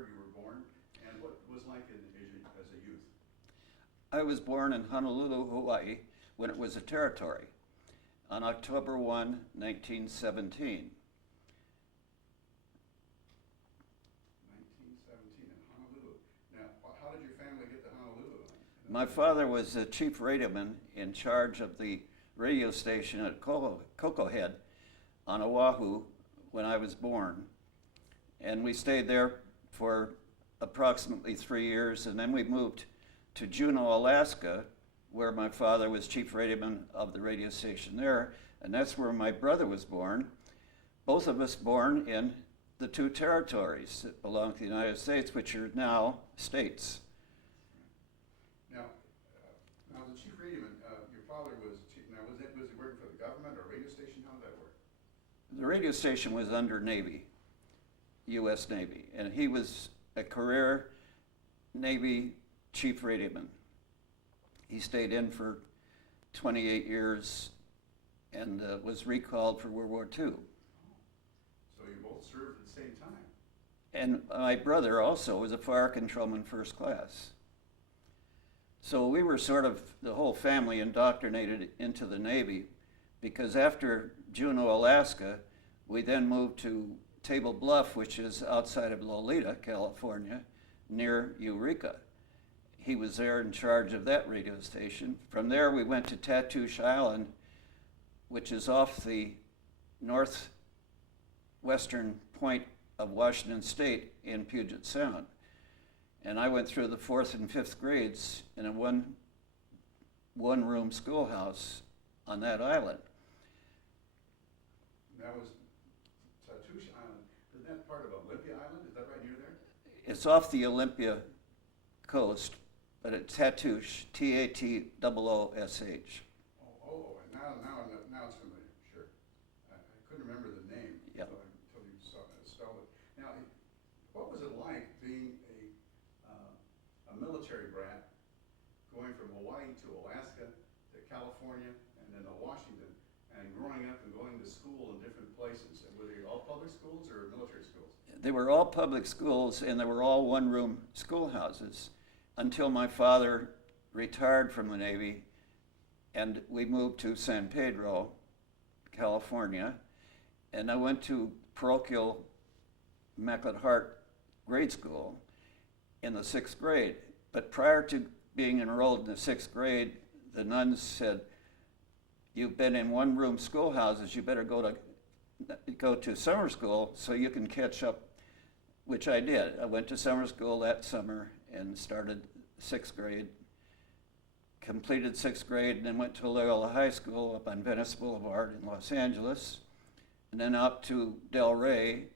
where you were born, and what was like as a youth? I was born in Honolulu, Hawaii, when it was a territory, on October 1, 1917. 1917 in Honolulu. Now, how did your family get to Honolulu? My father was the chief radioman in charge of the radio station at Cocoa Head on Oahu when I was born. And we stayed there for approximately 3 years, and then we moved to Juneau, Alaska, where my father was chief radioman of the radio station there, and that's where my brother was born. Both of us born in the two territories that belong to the United States, which are now states. Now, the chief radioman, your father was chief. Now, was he working for the government or radio station? How did that work? The radio station was under Navy, U.S. Navy, and he was a career Navy chief radioman. He stayed in for 28 years and was recalled for World War II. So you both served at the same time? And my brother also was a fire controlman first class. So we were sort of, the whole family, indoctrinated into the Navy, because after Juneau, Alaska, we then moved to Table Bluff, which is outside of Lolita, California, near Eureka. He was there in charge of that radio station. From there, we went to Tatoosh Island, which is off the northwestern point of Washington State in Puget Sound. And I went through the 4th and 5th grades in a one-room schoolhouse on that island. That was Tatoosh Island. Isn't that part of Olympia Island? Is that right near there? It's off the Olympia coast, but it's Tatoosh, Tatoosh. Oh, and now it's familiar, sure. I couldn't remember the name until you spelled it. Now, what was it like being a military brat, going from Hawaii to Alaska to California and then to Washington, and growing up and going to school in different places? And were they all public schools or military schools? They were all public schools, and they were all one-room schoolhouses until my father retired from the Navy, and we moved to San Pedro, California, and I went to parochial Immaculate Heart grade school in the 6th grade. But prior to being enrolled in the 6th grade, the nuns said, "You've been in one-room schoolhouses, you better go to summer school so you can catch up," which I did. I went to summer school that summer and started 6th grade, completed 6th grade, and then went to Loyola High School up on Venice Boulevard in Los Angeles, and then up to Del Rey,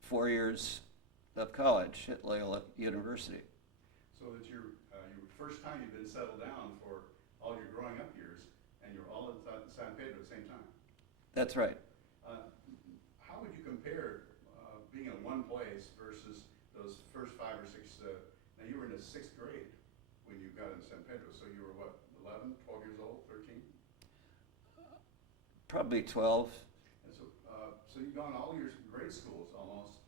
4 years of college at Loyola University. So that your first time you've been settled down for all your growing up years, and you're all in San Pedro at the same time. That's right. How would you compare being in one place versus those first 5 or 6? Now you were in the 6th grade when you got into San Pedro, so you were what, 11, 12 years old, 13? Probably 12. And so you've gone all your grade schools almost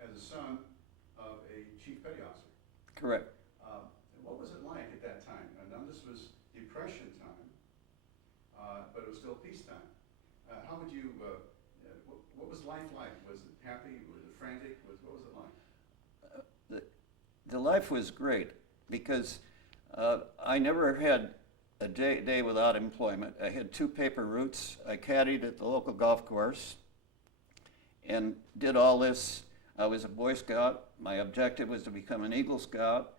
as a son of a chief petty officer. Correct. What was it like at that time? Now this was Depression time, but it was still peacetime. How would you? What was life like? Was it happy? Was it frantic? What was it like? The life was great because I never had a day without employment. I had 2 paper routes. I caddied at the local golf course and did all this. I was a Boy Scout. My objective was to become an Eagle Scout.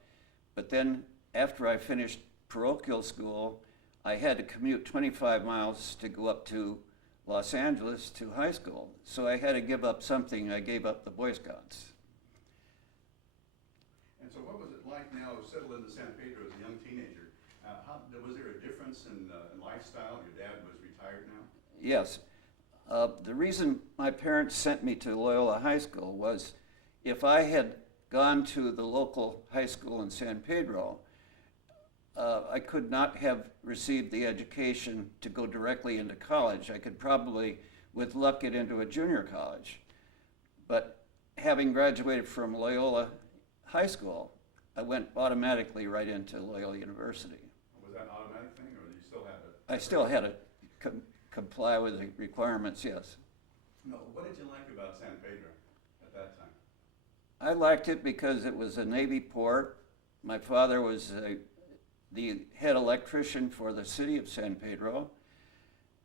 But then after I finished parochial school, I had to commute 25 miles to go up to Los Angeles to high school. So I had to give up something. I gave up the Boy Scouts. And so what was it like now settled into San Pedro as a young teenager? Was there a difference in lifestyle? Your dad was retired now? Yes. The reason my parents sent me to Loyola High School was if I had gone to the local high school in San Pedro, I could not have received the education to go directly into college. I could probably, with luck, get into a junior college. But having graduated from Loyola High School, I went automatically right into Loyola University. Was that an automatic thing, or you still had to? I still had to comply with the requirements, yes. No, what did you like about San Pedro at that time? I liked it because it was a Navy port. My father was the head electrician for the city of San Pedro,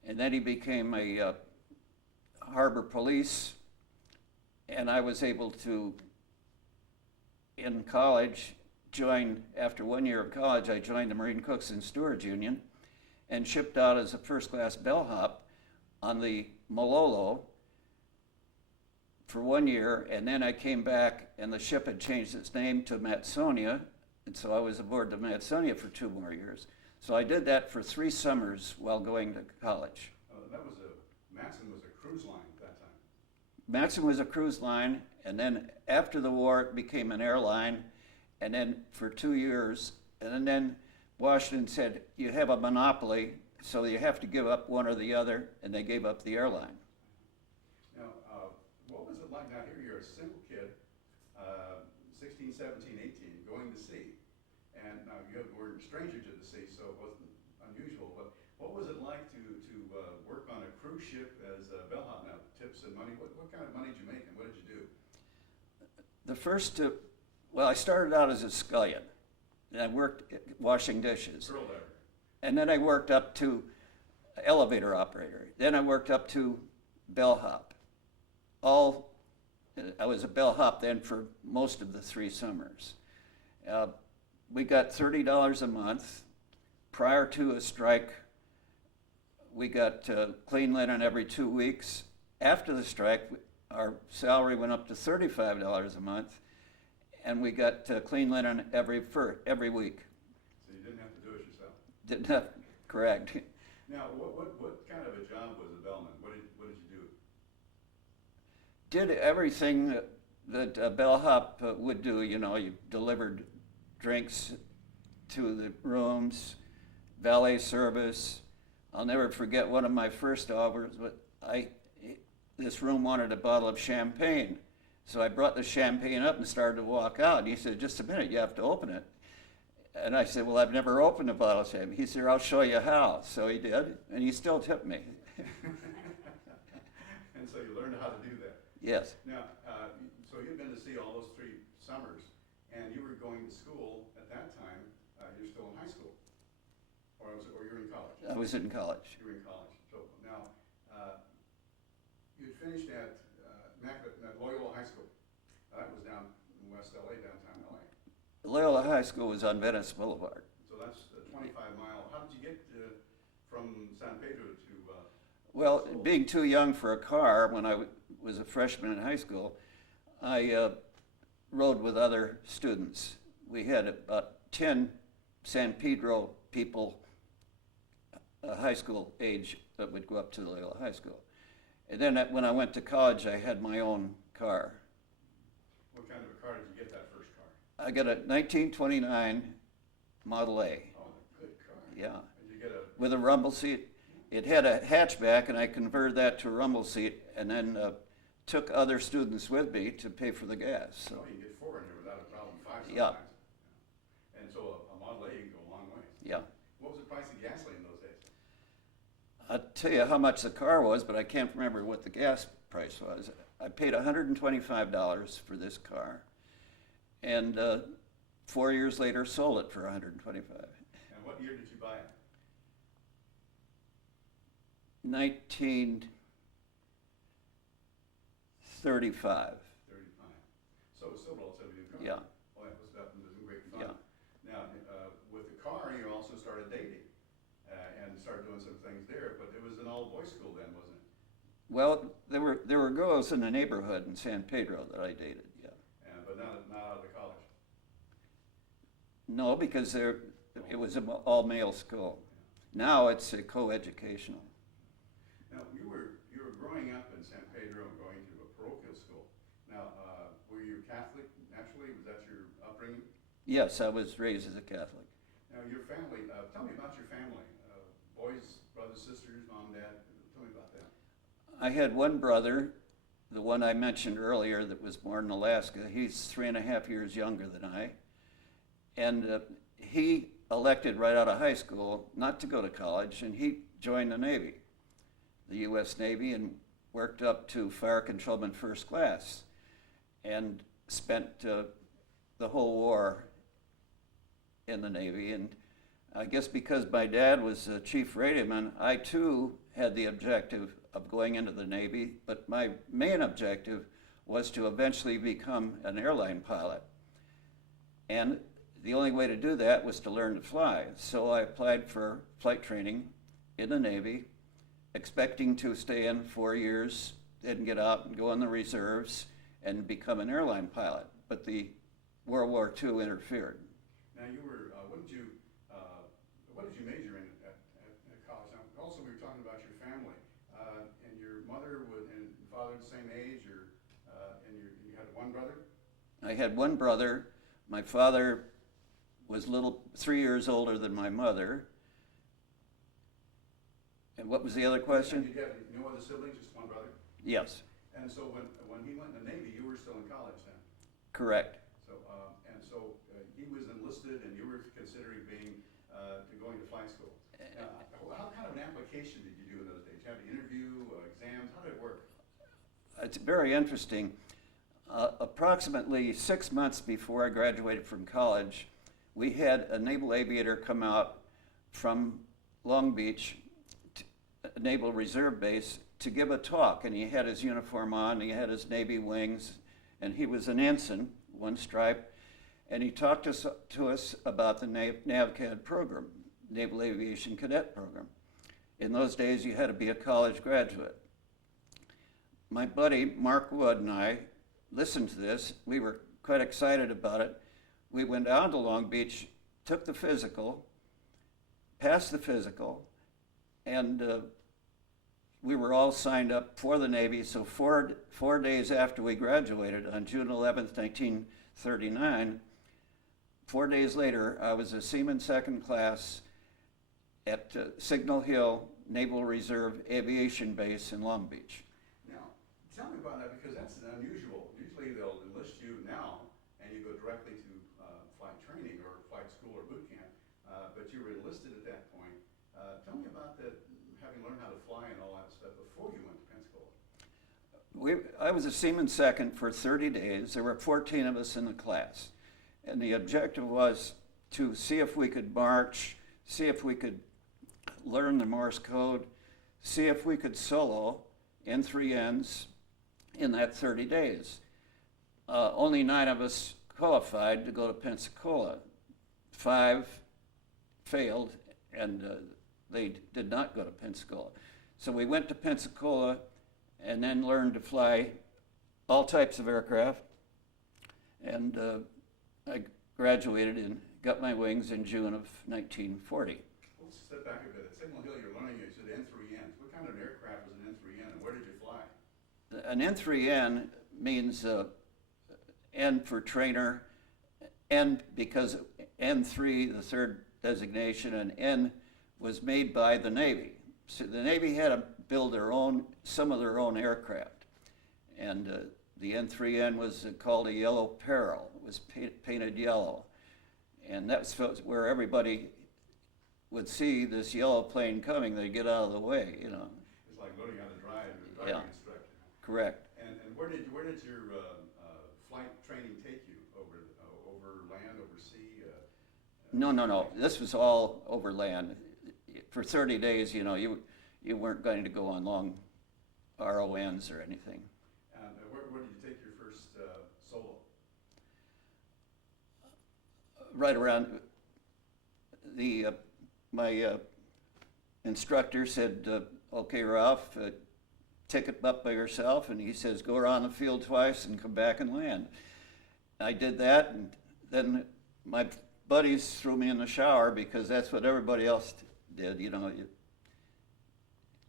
and then he became a harbor police, and I was able to, in college, after 1 year of college, I joined the Marine Cooks and Stewards Union and shipped out as a first-class bellhop on the Malolo for 1 year, and then I came back and the ship had changed its name to Matsonia, and so I was aboard the Matsonia for 2 more years. So I did that for 3 summers while going to college. Matson was a cruise line at that time. Matson was a cruise line, and then after the war it became an airline, and then for 2 years, and then Washington said, you have a monopoly, so you have to give up one or the other, and they gave up the airline. Now, what was it like? Now here you're a single kid, 16, 17, 18, going to sea. And now you were a stranger to the sea, so it wasn't unusual, but what was it like to work on a cruise ship as a bellhop? Now, tips and money, what kind of money did you make and what did you do? The first well, I started out as a scullion, and I worked washing dishes. Girl there. And then I worked up to elevator operator. Then I worked up to bellhop. I was a bellhop then for most of the 3 summers. We got $30 a month. Prior to a strike, we got clean linen every 2 weeks. After the strike, our salary went up to $35 a month, and we got clean linen every week. So you didn't have to do it yourself? Didn't have, correct. Now, what kind of a job was a bellman? What did you do? Did everything that a bellhop would do. You know, you delivered drinks to the rooms, valet service. I'll never forget one of my first offers, but this room wanted a bottle of champagne. So I brought the champagne up and started to walk out. And he said, just a minute, you have to open it. And I said, well, I've never opened a bottle of champagne. He said, I'll show you how. So he did, and he still tipped me. And so you learned how to do that. Yes. Now, so you've been to sea all those 3 summers, and you were going to school at that time. You're still in high school, or you're in college? I was in college. You were in college. So now, you'd finished at Loyola High School. That was down in West LA, downtown LA. Loyola High School was on Venice Boulevard. So that's 25 mile. How did you get from San Pedro to? Well, being too young for a car when I was a freshman in high school, I rode with other students. We had about 10 San Pedro people, high school age, that would go up to Loyola High School. And then when I went to college, I had my own car. What kind of a car did you get that first car? I got a 1929 Model A. Oh, good car. Yeah. Did you get with a rumble seat. It had a hatchback, and I converted that to a rumble seat, and then took other students with me to pay for the gas. So. Oh, you can get 4 in here without a problem. 5 sometimes. Yeah. And so a Model A, you can go a long way. Yeah. What was the price of gasoline in those days? I'll tell you how much the car was, but I can't remember what the gas price was. I paid $125 for this car, and 4 years later sold it for $125. And what year did you buy it? 1935. 35. So it was still relatively new car. Yeah. Well, that was great fun. Yeah. Now, with the car, you also started dating and started doing some things there, but it was an all-boys school then, wasn't it? Well, there were girls in the neighborhood in San Pedro that I dated. Yeah. But not out of the college. No, because it was an all-male school. Now it's co-educational. Now, you were growing up in San Pedro and going to a parochial school. Now, were you Catholic naturally? Was that your upbringing? Yes, I was raised as a Catholic. Now, your family, tell me about your family. Boys, brothers, sisters, mom, dad. Tell me about that. I had one brother the one I mentioned earlier that was born in Alaska, he's 3.5 years younger than I. And he elected right out of high school not to go to college, and he joined the Navy, the U.S. Navy, and worked up to fire controlman first class, and spent the whole war in the Navy. And I guess because my dad was a chief radioman, I too had the objective of going into the Navy, but my main objective was to eventually become an airline pilot. And the only way to do that was to learn to fly. So I applied for flight training in the Navy, expecting to stay in 4 years, then get out and go in the reserves and become an airline pilot. But the World War II interfered. Now you were, what did you major in at college? Now, also we were talking about your family, and your mother and father the same age, and you had one brother? I had one brother. My father was 3 years older than my mother. And what was the other question? Did you have no other siblings, just one brother? Yes. And so when he went in the Navy, you were still in college then? Correct. So he was enlisted and you were considering going to flight school. How kind of an application did you do in those days? Did you have an interview, exams? How did it work? It's very interesting. Approximately 6 months before I graduated from college, we had a naval aviator come out from Long Beach, a Naval Reserve Base, to give a talk. And he had his uniform on, he had his Navy wings, and he was an ensign, one stripe. And he talked to us about the NAVCAD program, Naval Aviation Cadet Program. In those days, you had to be a college graduate. My buddy, Mark Wood, and I listened to this. We were quite excited about it. We went down to Long Beach, took the physical, passed the physical, and we were all signed up for the Navy. So four days after we graduated, on June 11th, 1939, 4 days later, I was a seaman second class at Signal Hill Naval Reserve Aviation Base in Long Beach. Now, tell me about that, because that's unusual. Usually they'll enlist you now and you go directly to flight training or flight school or boot camp, but you were enlisted at that point. Tell me about that, having learned how to fly and all that stuff before you went to Pensacola. I was a seaman second for 30 days. There were 14 of us in the class. And the objective was to see if we could march, see if we could learn the Morse code, see if we could solo N3Ns in that 30 days. Only 9 of us qualified to go to Pensacola. 5 failed, and they did not go to Pensacola. So we went to Pensacola and then learned to fly all types of aircraft. And I graduated and got my wings in June of 1940. Let's step back a bit. At Signal Hill, you're learning, you said N3Ns. What kind of an aircraft was an N3N, and where did you fly? An N3N means N for trainer, N because N3, the third designation, and N was made by the Navy. So the Navy had to build some of their own aircraft. And the N3N was called a Yellow Peril. It was painted yellow. And that's where everybody would see this yellow plane coming, they'd get out of the way, you know. It's like learning how to drive as a driving instructor. Correct. And where did your flight training take you? Over land, over sea? No. This was all over land. For 30 days, you know, you weren't going to go on long RONs or anything. And where did you take your first solo? Right around my instructor said, okay, Ralph, take it up by yourself. And he says, go around the field twice and come back and land. I did that, and then my buddies threw me in the shower because that's what everybody else did. You know, you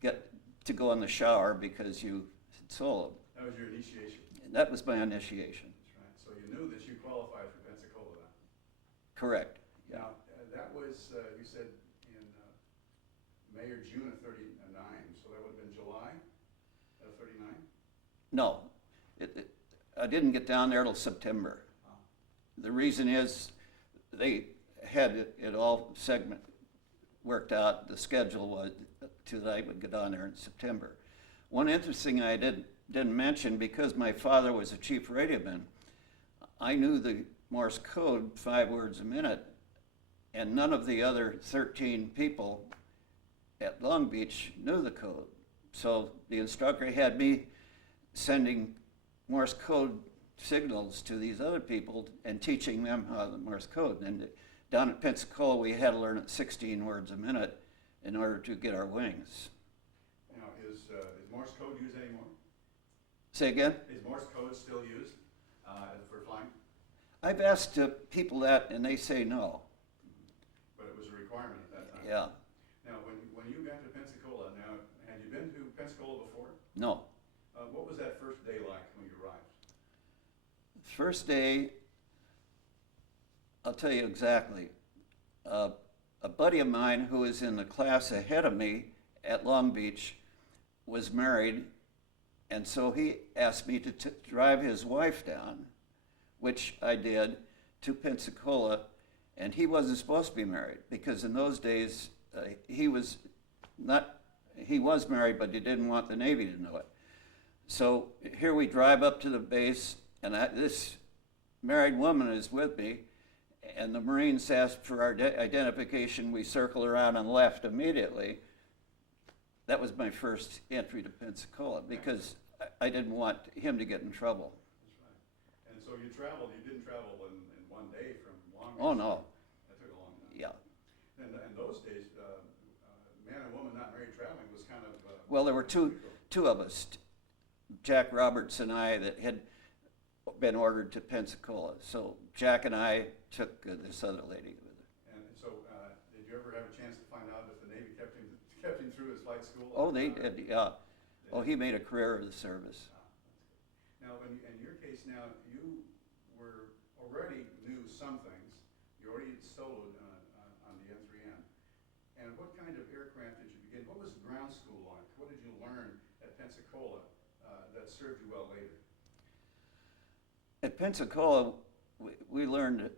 get to go in the shower because you soloed. That was your initiation? That was my initiation. That's right. So you knew that you qualified for Pensacola then? Correct. Yeah. Now, that was, you said, in May or June of 39, so that would have been July of 39? No, I didn't get down there till September. The reason is they had it all worked out. The schedule was that I would go down there in September. One interesting I didn't mention, because my father was a chief radioman, I knew the Morse code 5 words a minute, and none of the other 13 people at Long Beach knew the code. So the instructor had me sending Morse code signals to these other people and teaching them how the Morse code. And down at Pensacola, we had to learn it 16 words a minute in order to get our wings. Now, is Morse code used anymore? Say again? Is Morse code still used for flying? I've asked people that, and they say no. But it was a requirement at that time. Yeah. Now, when you got to Pensacola, now, had you been to Pensacola before? No. What was that first day like when you arrived? First day, I'll tell you exactly. A buddy of mine who was in the class ahead of me at Long Beach was married, and so he asked me to drive his wife down, which I did, to Pensacola, and he wasn't supposed to be married, because in those days he was married, but he didn't want the Navy to know it. So here we drive up to the base, and this married woman is with me, and the Marines asked for our identification. We circle around and left immediately. That was my first entry to Pensacola, because I didn't want him to get in trouble. That's right. And so you didn't travel in one day from Long Beach? Oh, no. That took a long time. Yeah. And in those days, man and woman not married traveling was kind of... Well, there were two of us, Jack Roberts and I, that had been ordered to Pensacola. So Jack and I took this other lady with her. And so did you ever have a chance to find out if the Navy kept him through his flight school? Oh, they did, yeah. Oh, he made a career of the service. Now, in your case now, you already knew some things. You already had soloed on the N3N. And what kind of aircraft did you begin? What was ground school like? What did you learn at Pensacola that served you well later? At Pensacola, we learned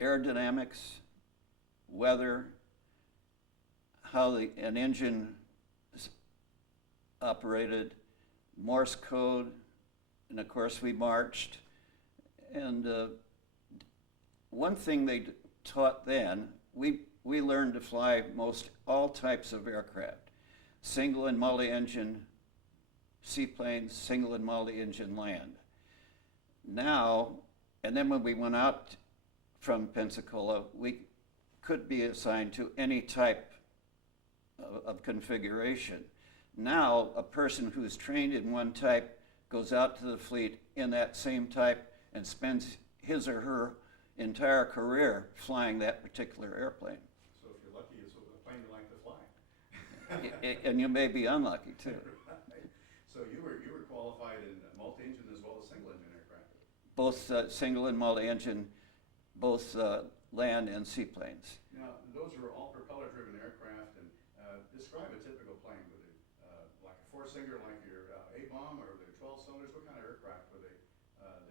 aerodynamics, weather, how an engine operated, Morse code, and of course we marched. And one thing they taught then, we learned to fly all types of aircraft, single and multi-engine seaplanes, single and multi-engine land. Now, and then when we went out from Pensacola, we could be assigned to any type of configuration. Now, a person who's trained in one type goes out to the fleet in that same type and spends his or her entire career flying that particular airplane. So if you're lucky, it's a plane you like to fly. And you may be unlucky too. Right. So you were qualified in multi-engine as well as single-engine aircraft? Both single and multi-engine, both land and seaplanes. Now, those are all propeller-driven aircraft, and describe a typical plane. Were they like a four-cylinder like your A-bomb, or were they 12 cylinders? What kind of aircraft were they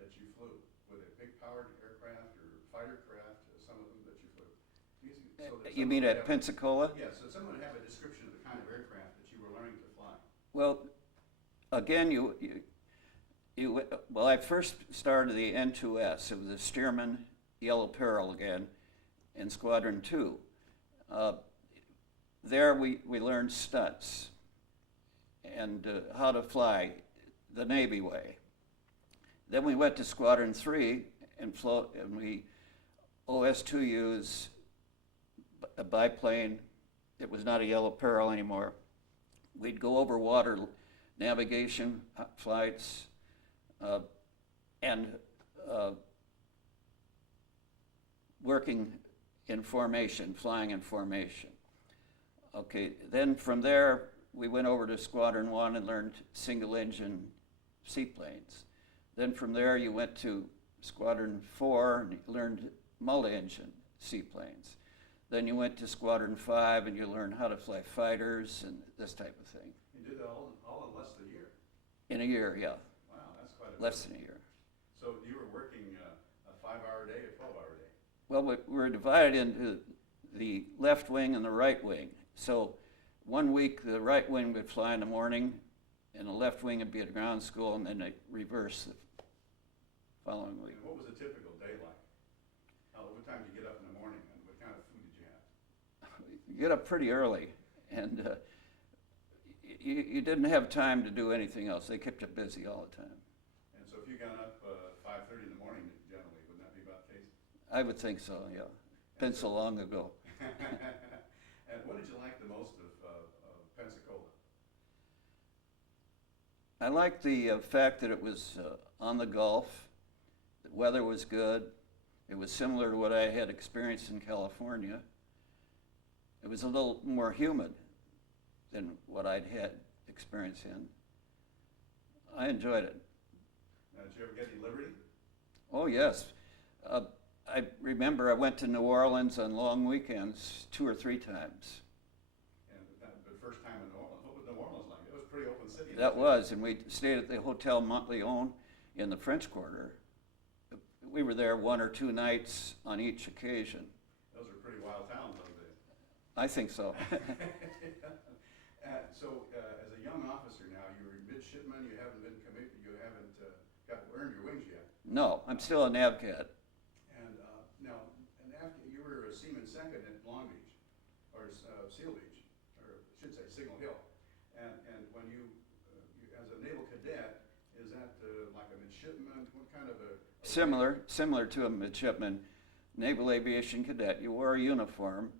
that you flew? Were they big-powered aircraft or fighter craft, some of them that you flew? You mean at Pensacola? Yes, so someone would have a description of the kind of aircraft that you were learning to fly. Well, again, well, I first started the N2S. It was a Stearman Yellow Peril again in Squadron 2. There we learned stunts and how to fly the Navy way. Then we went to Squadron 3 and we OS2Us a biplane. It was not a Yellow Peril anymore. We'd go over water navigation flights and working in formation, flying in formation. Okay, then from there we went over to Squadron 1 and learned single engine seaplanes. Then from there you went to Squadron 4 and you learned multi-engine seaplanes. Then you went to Squadron 5 and you learned how to fly fighters and this type of thing. You did that all in less than a year? In a year, yeah. Wow, less than a year. So you were working a 5-hour day, a 12-hour day? Well, we were divided into the left wing and the right wing. So one week the right wing would fly in the morning, and the left wing would be at ground school, and then they reverse the following week. And what was a typical day like? What time did you get up in the morning, and what kind of food did you have? You get up pretty early, and you didn't have time to do anything else. They kept you busy all the time. And so if you got up 5:30 in the morning, generally, wouldn't that be about the case? I would think so, yeah. Been so long ago. And what did you like the most of Pensacola? I liked the fact that it was on the Gulf. The weather was good. It was similar to what I had experienced in California. It was a little more humid than what I'd had experience in. I enjoyed it. Now, did you ever get any liberty? Oh, yes. I remember I went to New Orleans on long weekends 2 or 3 times. And the first time in New Orleans, what was New Orleans like? It was a pretty open city. That was, and we stayed at the Hotel Montleone in the French Quarter. We were there 1 or 2 nights on each occasion. Those are pretty wild towns those days. I think so. So, as a young officer now, you were midshipman, you haven't been commissioned, you haven't earned your wings yet. No, I'm still a NAVCAD. And now, you were a seaman second at Long Beach, or Seal Beach, or I should say Signal Hill. And when you as a naval cadet, is that like a midshipman? What kind of a Similar to a midshipman, naval aviation cadet. You wore a uniform,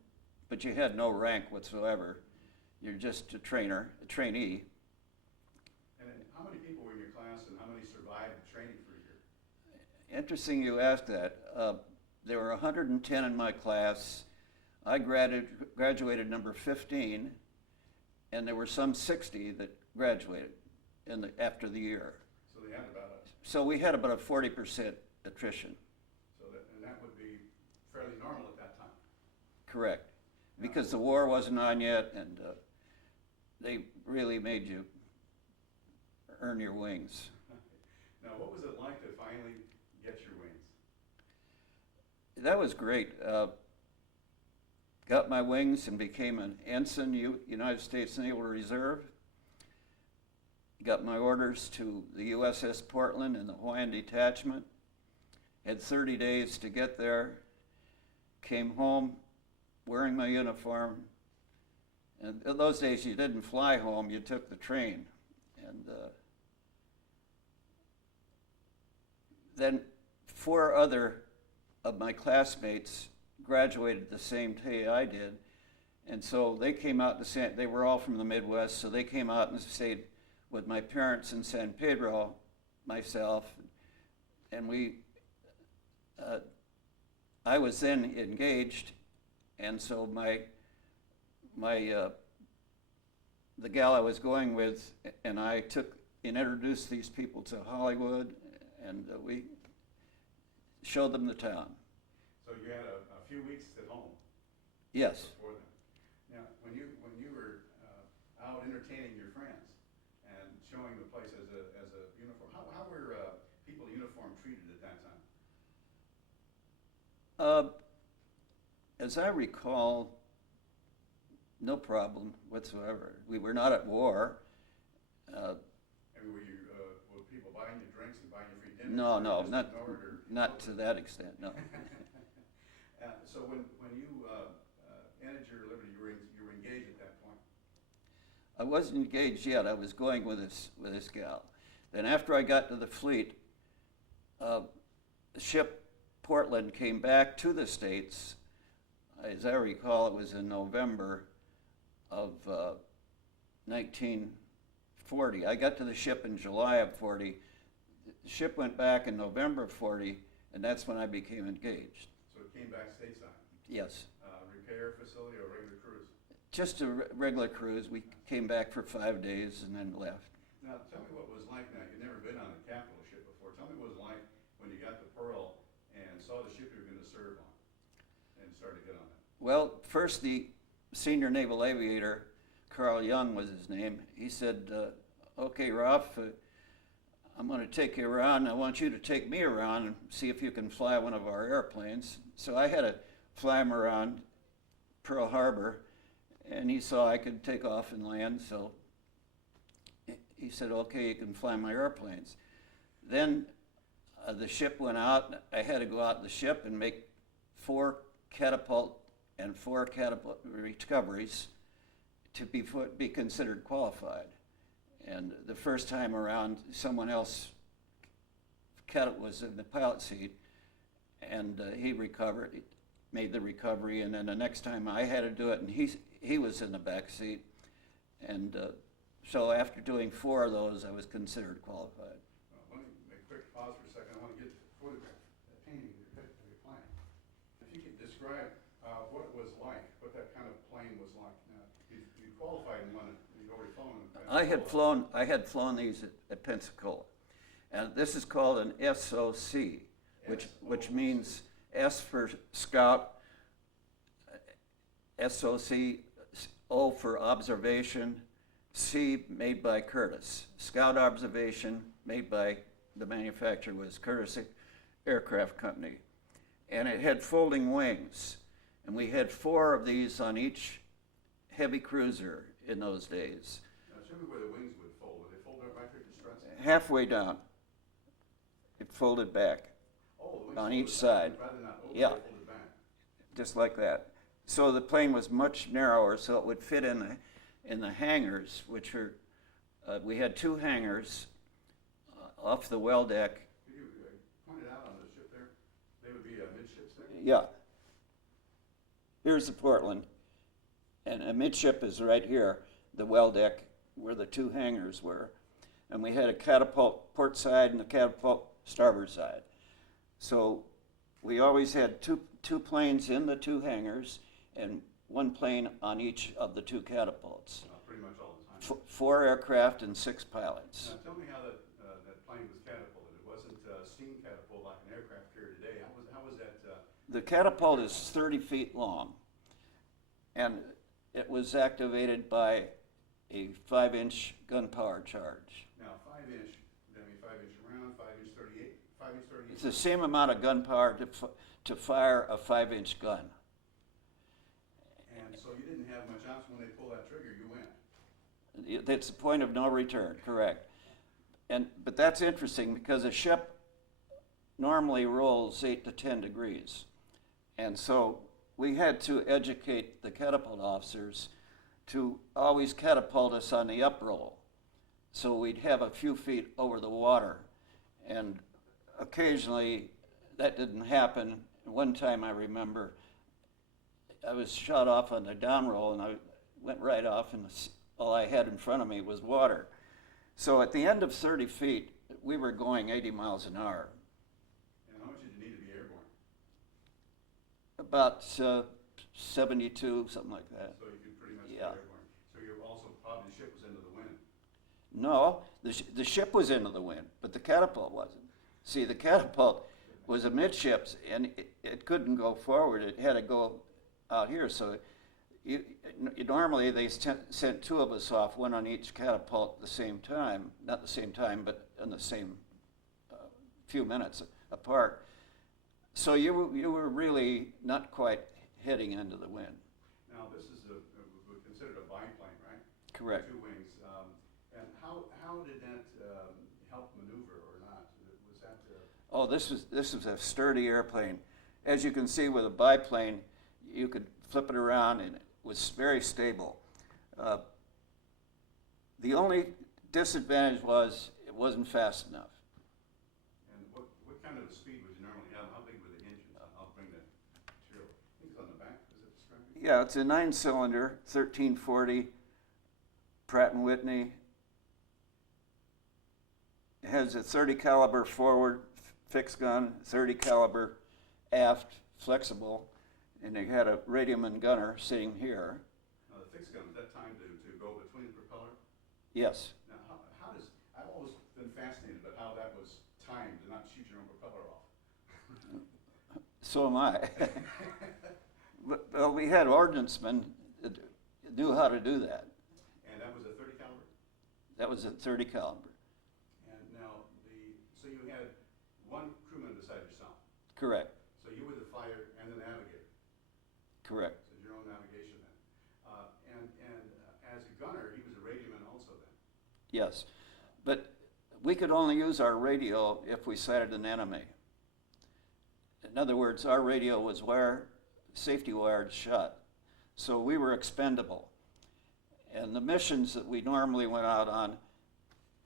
but you had no rank whatsoever. You're just a trainee. And how many people were in your class, and how many survived training for a year? Interesting you asked that. There were 110 in my class. I graduated number 15, and there were some 60 that graduated after the year. So they had about So we had about a 40% attrition. and that would be fairly normal at that time. Correct. Because the war wasn't on yet, and they really made you earn your wings. Now, what was it like to finally get your wings? That was great. Got my wings and became an ensign, United States Naval Reserve. Got my orders to the USS Portland and the Hawaiian Detachment. Had 30 days to get there. Came home wearing my uniform. And in those days, you didn't fly home, you took the train. And then 4 other of my classmates graduated the same day I did. And so they came out they were all from the Midwest, so they came out and stayed with my parents in San Pedro, myself, and I was then engaged, and so the gal I was going with and I introduced these people to Hollywood, and we showed them the town. So you had a few weeks at home. Yes. Before then. Now, when you were out entertaining your friends and showing the place as a uniform, how were people in uniform treated at that time? As I recall, no problem whatsoever. We were not at war. And were people buying you drinks and buying you free dinner? No, not to that extent, no. So when you ended your liberty, you were engaged at that point? I wasn't engaged yet. I was going with this gal. Then after I got to the fleet, the ship Portland came back to the States. As I recall, it was in November of 1940. I got to the ship in July of 40. The ship went back in November of 40, and that's when I became engaged. So it came back stateside? Yes. Repair facility or regular cruise? Just a regular cruise. We came back for 5 days and then left. Now, tell me what it was like now. You've never been on a capital ship before. Tell me what it was like when you got to Pearl and saw the ship you were going to serve on and started to get on it. Well, first the senior naval aviator, Carl Young was his name, he said, okay, Ralph, I'm going to take you around. I want you to take me around and see if you can fly one of our airplanes. So I had to fly him around Pearl Harbor, and he saw I could take off and land, so he said, okay, you can fly my airplanes. Then the ship went out. I had to go out in the ship and make 4 catapult and 4 catapult recoveries to be considered qualified. And the first time around, someone else was in the pilot seat, and he recovered, made the recovery, and then the next time I had to do it, and he was in the back seat. And so after doing 4 of those, I was considered qualified. Let me make a quick pause for a second. I want to get the photograph, that painting of your plane. If you could describe what it was like, what that kind of plane was like. Now, you qualified in one, you'd already flown in I had flown these at Pensacola, and this is called an SOC, which means S for Scout, SOC, O for observation, C made by Curtiss. Scout observation made by the manufacturer was Curtiss Aircraft Company, and it had folding wings, and we had 4 of these on each heavy cruiser in those days. Show me where the wings would fold. Would they fold right through the struts? Halfway down, it folded back on each side. Rather than Yeah, folded back. just like that. So the plane was much narrower, so it would fit in the hangars, which are we had 2 hangars off the well deck. Could you point it out on the ship there? They would be midships there? Yeah. Here's the Portland, and a midship is right here, the well deck where the 2 hangars were. And we had a catapult port side and a catapult starboard side. So we always had two planes in the 2 hangars and 1 plane on each of the 2 catapults. Pretty much all the time. 4 aircraft and 6 pilots. Now tell me how that plane was catapulted. It wasn't steam catapult like an aircraft carrier today. How was that? The catapult is 30 feet long, and it was activated by a 5-inch gun power charge. Now 5-inch, that mean 5-inch round, 5-inch 38, 5-inch 38? It's the same amount of gun power to fire a 5-inch gun. And so you didn't have much option when they pull that trigger, you went. That's the point of no return, correct. But that's interesting because a ship normally rolls 8 to 10 degrees. And so we had to educate the catapult officers to always catapult us on the up roll. So we'd have a few feet over the water. And occasionally that didn't happen. One time I remember I was shot off on the down roll and I went right off and all I had in front of me was water. So at the end of 30 feet, we were going 80 miles an hour. And how much did you need to be airborne? About 72, something like that. So you could pretty much be Yeah. airborne. So you're also, probably the ship was into the wind. No, the ship was into the wind, but the catapult wasn't. See, the catapult was amidships, and it couldn't go forward. It had to go out here. So normally they sent 2 of us off, 1 on each catapult at the same time. Not the same time, but in the same few minutes apart. So you were really not quite heading into the wind. Now this is considered a biplane, right? Correct. 2 wings. And how did that help maneuver or not? Was that? Oh, this was a sturdy airplane. As you can see with a biplane, you could flip it around and it was very stable. The only disadvantage was it wasn't fast enough. And what kind of a speed would you normally have? How big were the engines? I'll bring that material. I think it's on the back. Is it describing? Yeah, it's a 9-cylinder, 1340 Pratt & Whitney. It has a 30 caliber forward fixed gun, 30 caliber aft flexible, and they had a radioman gunner sitting here. Now the fixed gun, was that timed to go between the propeller? Yes. Now how does, I've always been fascinated about how that was timed to not shoot your own propeller off. So am I. But well, we had ordnancemen that knew how to do that. And that was a 30 caliber? That was a 30 caliber. And now Correct, So you were the fighter and the navigator. correct. So your own navigation then. And as a gunner, he was a radioman also then. Yes, but we could only use our radio if we sighted an enemy. In other words, our radio was safety wired shut, so we were expendable. And the missions that we normally went out on,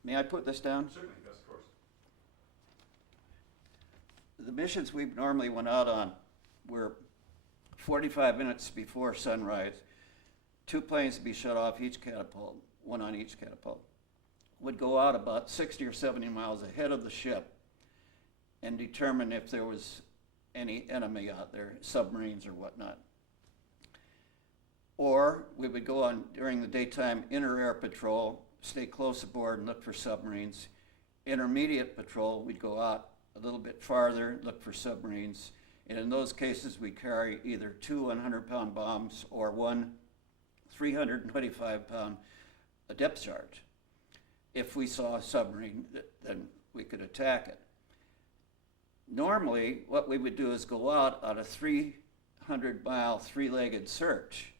may I put this down? Certainly, yes, of course. The missions we normally went out on were 45 minutes before sunrise, 2 planes to be shut off each catapult, 1 on each catapult. Would go out about 60 or 70 miles ahead of the ship and determine if there was any enemy out there, submarines or whatnot. Or we would go on during the daytime inter-air patrol, stay close aboard and look for submarines. Intermediate patrol, we'd go out a little bit farther, look for submarines. And in those cases, we carry either 2 100-pound bombs or 1 325-pound depth charge. If we saw a submarine, then we could attack it. Normally, what we would do is go out on a 300-mile, 3-legged search.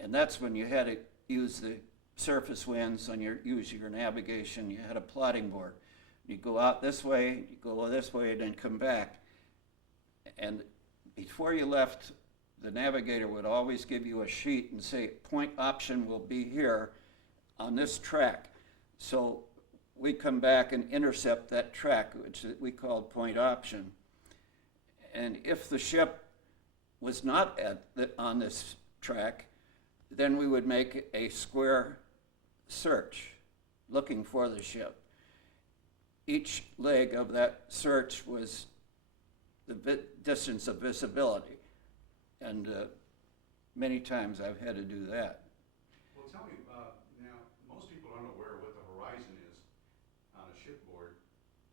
And that's when you had to use the surface winds on use your navigation. You had a plotting board. You go out this way, you go this way, and then come back. And before you left, the navigator would always give you a sheet and say, point option will be here on this track. So we come back and intercept that track, which we called point option. And if the ship was not on this track, then we would make a square search looking for the ship. Each leg of that search was the distance of visibility. And many times I've had to do that. Well, tell me, now, most people aren't aware of what the horizon is on a shipboard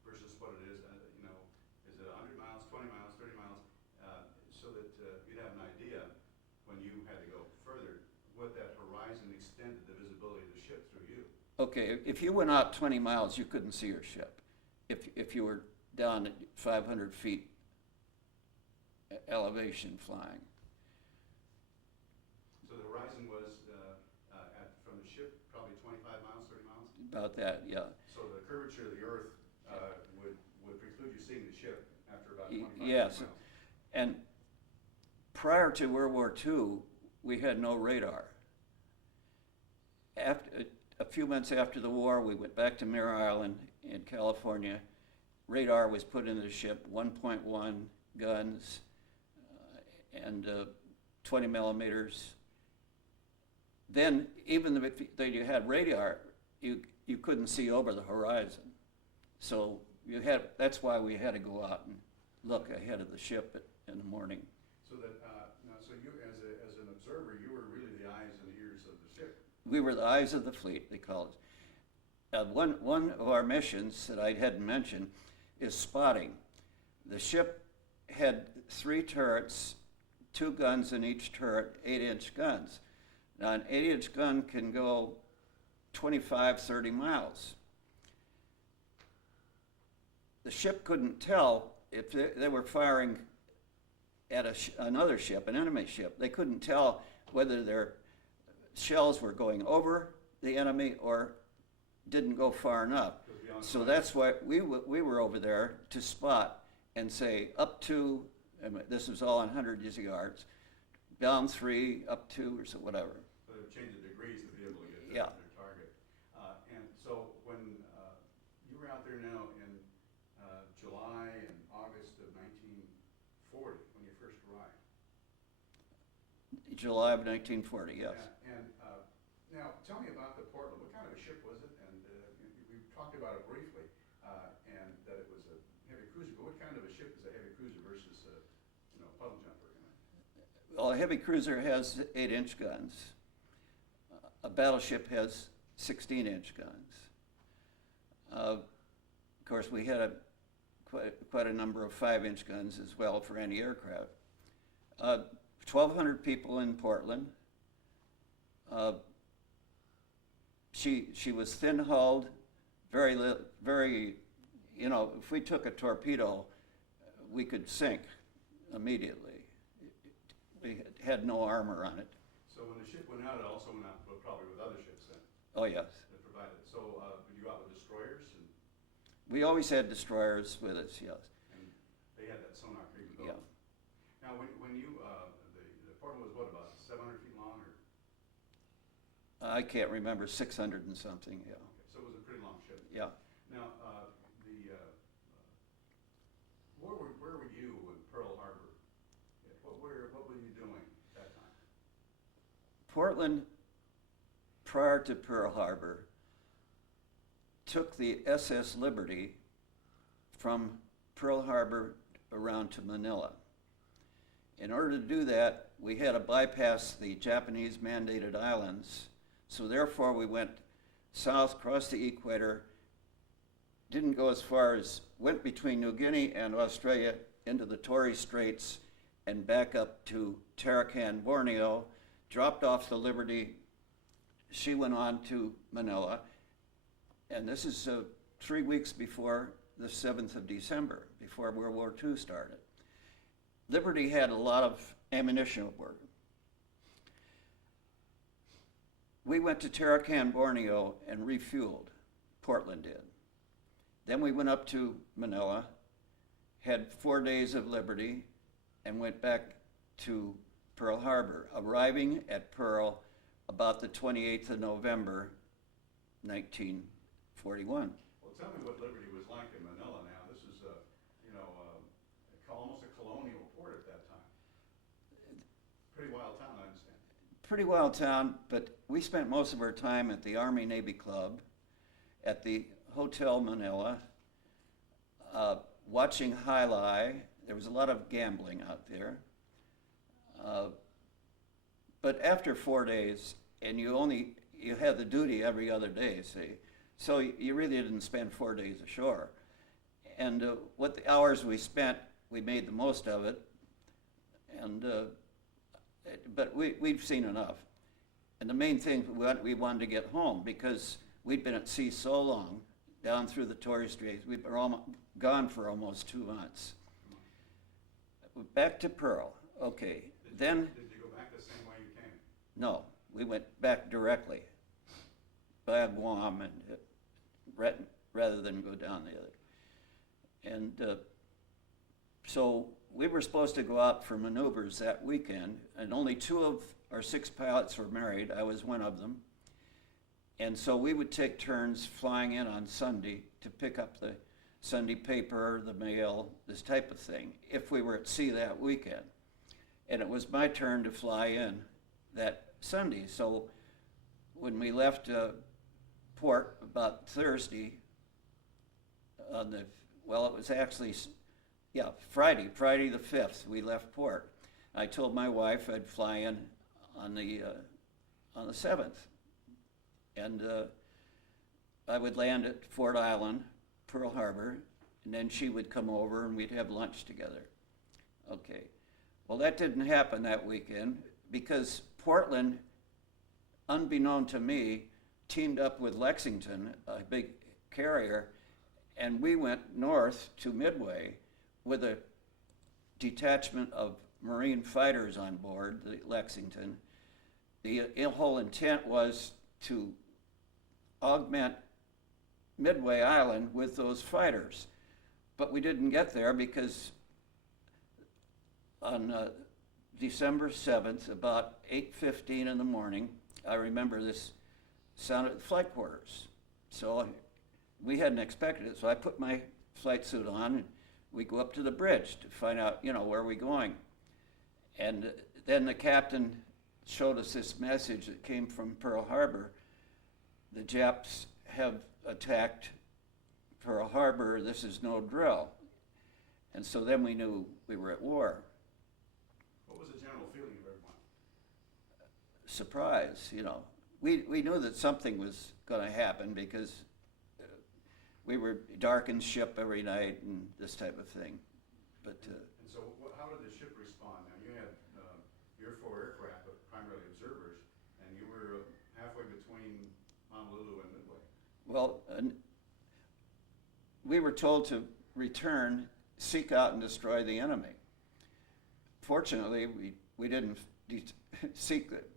versus what it is, is it 100 miles, 20 miles, 30 miles, so that you'd have an idea when you had to go further, what that horizon extended the visibility of the ship through you. Okay, if you went out 20 miles, you couldn't see your ship. If you were down at 500 feet elevation flying. So the horizon was from the ship probably 25 miles, 30 miles? About that, yeah. So the curvature of the earth would preclude you seeing the ship after about 25 Yes, miles? and prior to World War II, we had no radar. A few months after the war, we went back to Mare Island in California. Radar was put into the ship, 1.1 guns and 20 millimeters. Then, even though you had radar, you couldn't see over the horizon. So that's why we had to go out and look ahead of the ship in the morning. So that so you, as an observer, you were really the eyes and ears of the ship. We were the eyes of the fleet, they call it. One of our missions that I hadn't mentioned is spotting. The ship had 3 turrets, 2 guns in each turret, 8-inch guns. Now an 8-inch gun can go 25, 30 miles. The ship couldn't tell if they were firing at another ship, an enemy ship. They couldn't tell whether their shells were going over the enemy or didn't go far enough. So that's why we were over there to spot and say up to, this was all on hundreds of yards, down 3, up 2, or so, whatever. So they would change the degrees to be able to get Yeah. their target. And so when you were out there now in July and August of 1940, when you first arrived. July of 1940, yes. And now tell me about the Portland. What kind of a ship was it? And we talked about it briefly, and that it was a heavy cruiser. But what kind of a ship is a heavy cruiser versus a puddle jumper? Well, a heavy cruiser has 8-inch guns. A battleship has 16-inch guns. Of course, we had quite a number of 5-inch guns as well for anti-aircraft. 1,200 people in Portland. She was thin-hulled, very, if we took a torpedo, we could sink immediately. We had no armor on it. So when the ship went out, it also went out, but probably with other ships then, Oh, yes. that provided. So, did you go out with destroyers and We always had destroyers with us, yes. they had that sonar capability? Yeah. Now, when you, the Portland was what, about 700 feet long or? I can't remember, 600 and something, yeah. Okay, so it was a pretty long ship. Yeah. Now, where were you in Pearl Harbor? What were you doing at that time? Portland, prior to Pearl Harbor, took the SS Liberty from Pearl Harbor around to Manila. In order to do that, we had to bypass the Japanese mandated islands, so therefore we went south, across the equator, didn't go as far as, went between New Guinea and Australia into the Torres Straits and back up to Tarakan, Borneo, dropped off the Liberty. She went on to Manila, and this is 3 weeks before the 7th of December, before World War II started. Liberty had a lot of ammunition aboard. We went to Tarakan, Borneo, and refueled. Portland did. Then we went up to Manila, had 4 days of liberty, and went back to Pearl Harbor, arriving at Pearl about the 28th of November, 1941. Well, tell me what Liberty was like in Manila now. This is, almost a colonial port at that time. Pretty wild town, I understand. Pretty wild town, but we spent most of our time at the Army-Navy Club, at the Hotel Manila, watching Jai Alai. There was a lot of gambling out there. But after 4 days, and you had the duty every other day, see, so you really didn't spend 4 days ashore. And what the hours we spent, we made the most of it. And but we've seen enough. And the main thing, we wanted to get home because we'd been at sea so long, down through the Torres Straits. We were gone for almost 2 months. Back to Pearl. Okay. Did you go back the same way you came? No, we went back directly via Guam and rather than go down the other. And so we were supposed to go out for maneuvers that weekend, and only 2 of our 6 pilots were married. I was one of them. And so we would take turns flying in on Sunday to pick up the Sunday paper, the mail, this type of thing, if we were at sea that weekend. And it was my turn to fly in that Sunday. So when we left port about Thursday, it was actually, Friday the 5th, we left port. I told my wife I'd fly in on the 7th. And I would land at Fort Island, Pearl Harbor, and then she would come over and we'd have lunch together. Okay. Well, that didn't happen that weekend because Portland, unbeknown to me, teamed up with Lexington, a big carrier, and we went north to Midway with a detachment of Marine fighters on board, the Lexington. The whole intent was to augment Midway Island with those fighters. But we didn't get there because on December 7th, about 8:15 in the morning, I remember this sound at flight quarters. So we hadn't expected it, so I put my flight suit on and we go up to the bridge to find out, where are we going. And then the captain showed us this message that came from Pearl Harbor. The Japs have attacked Pearl Harbor, this is no drill. And so then we knew we were at war. What was the general feeling of everyone? Surprise, We knew that something was going to happen because we were darkened ship every night and this type of thing. But and so how did the ship respond? Now you had your 4 aircraft, but primarily observers, and you were halfway between Honolulu and Midway. Well, we were told to return seek out and destroy the enemy. Fortunately, we didn't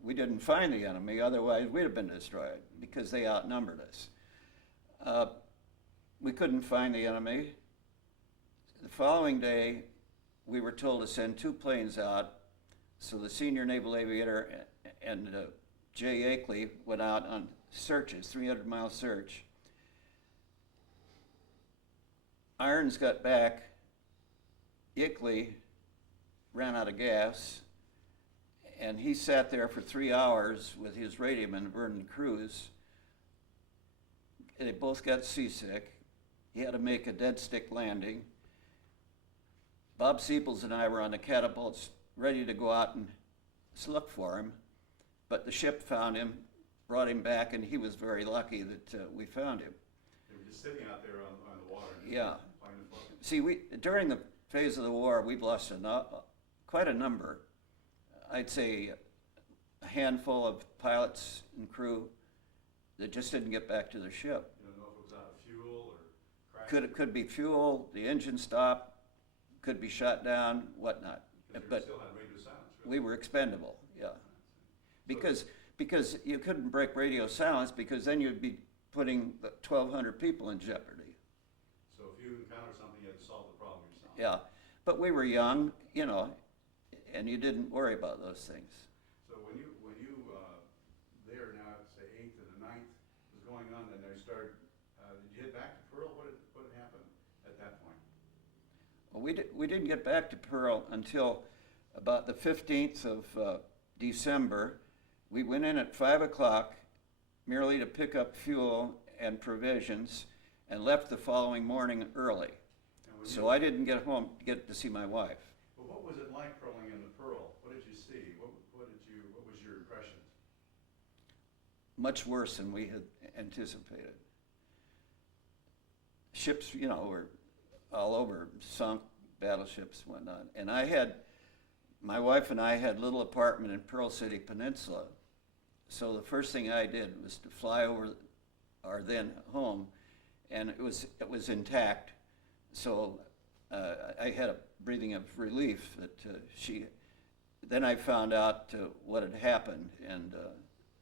we didn't find the enemy, otherwise we'd have been destroyed because they outnumbered us. We couldn't find the enemy. The following day, we were told to send 2 planes out, so the senior naval aviator and Jay Akeley went out on searches, 300-mile search. Irons got back. Akeley ran out of gas, and he sat there for 3 hours with his radioman, Vernon Cruz. They both got seasick. He had to make a dead stick landing. Bob Siepels and I were on the catapults ready to go out and look for him, but the ship found him, brought him back, and he was very lucky that we found him. They were just sitting out there on the water. Yeah. See, during the phase of the war, we've lost quite a number. I'd say a handful of pilots and crew that just didn't get back to their ship. You don't know if it was out of fuel or crash? Could be fuel, the engine stopped, could be shot down, whatnot. But still had radio silence, right? We were expendable, yeah. Because you couldn't break radio silence, because then you'd be putting 1,200 people in jeopardy. So if you encounter something, you had to solve the problem yourself. Yeah, but we were young, and you didn't worry about those things. So when you there now, say 8th and the 9th was going on, then they started, did you head back to Pearl? What happened at that point? Well, we didn't get back to Pearl until about the 15th of December. We went in at 5 o'clock merely to pick up fuel and provisions, and left the following morning early. So I didn't get home to get to see my wife. But what was it like pearling in the Pearl? What did you see? What was your impressions? Much worse than we had anticipated. Ships, were all over, sunk battleships and whatnot. And my wife and I had a little apartment in Pearl City Peninsula. So the first thing I did was to fly over our then home, and it was intact. So I had a breathing of relief that then I found out what had happened, and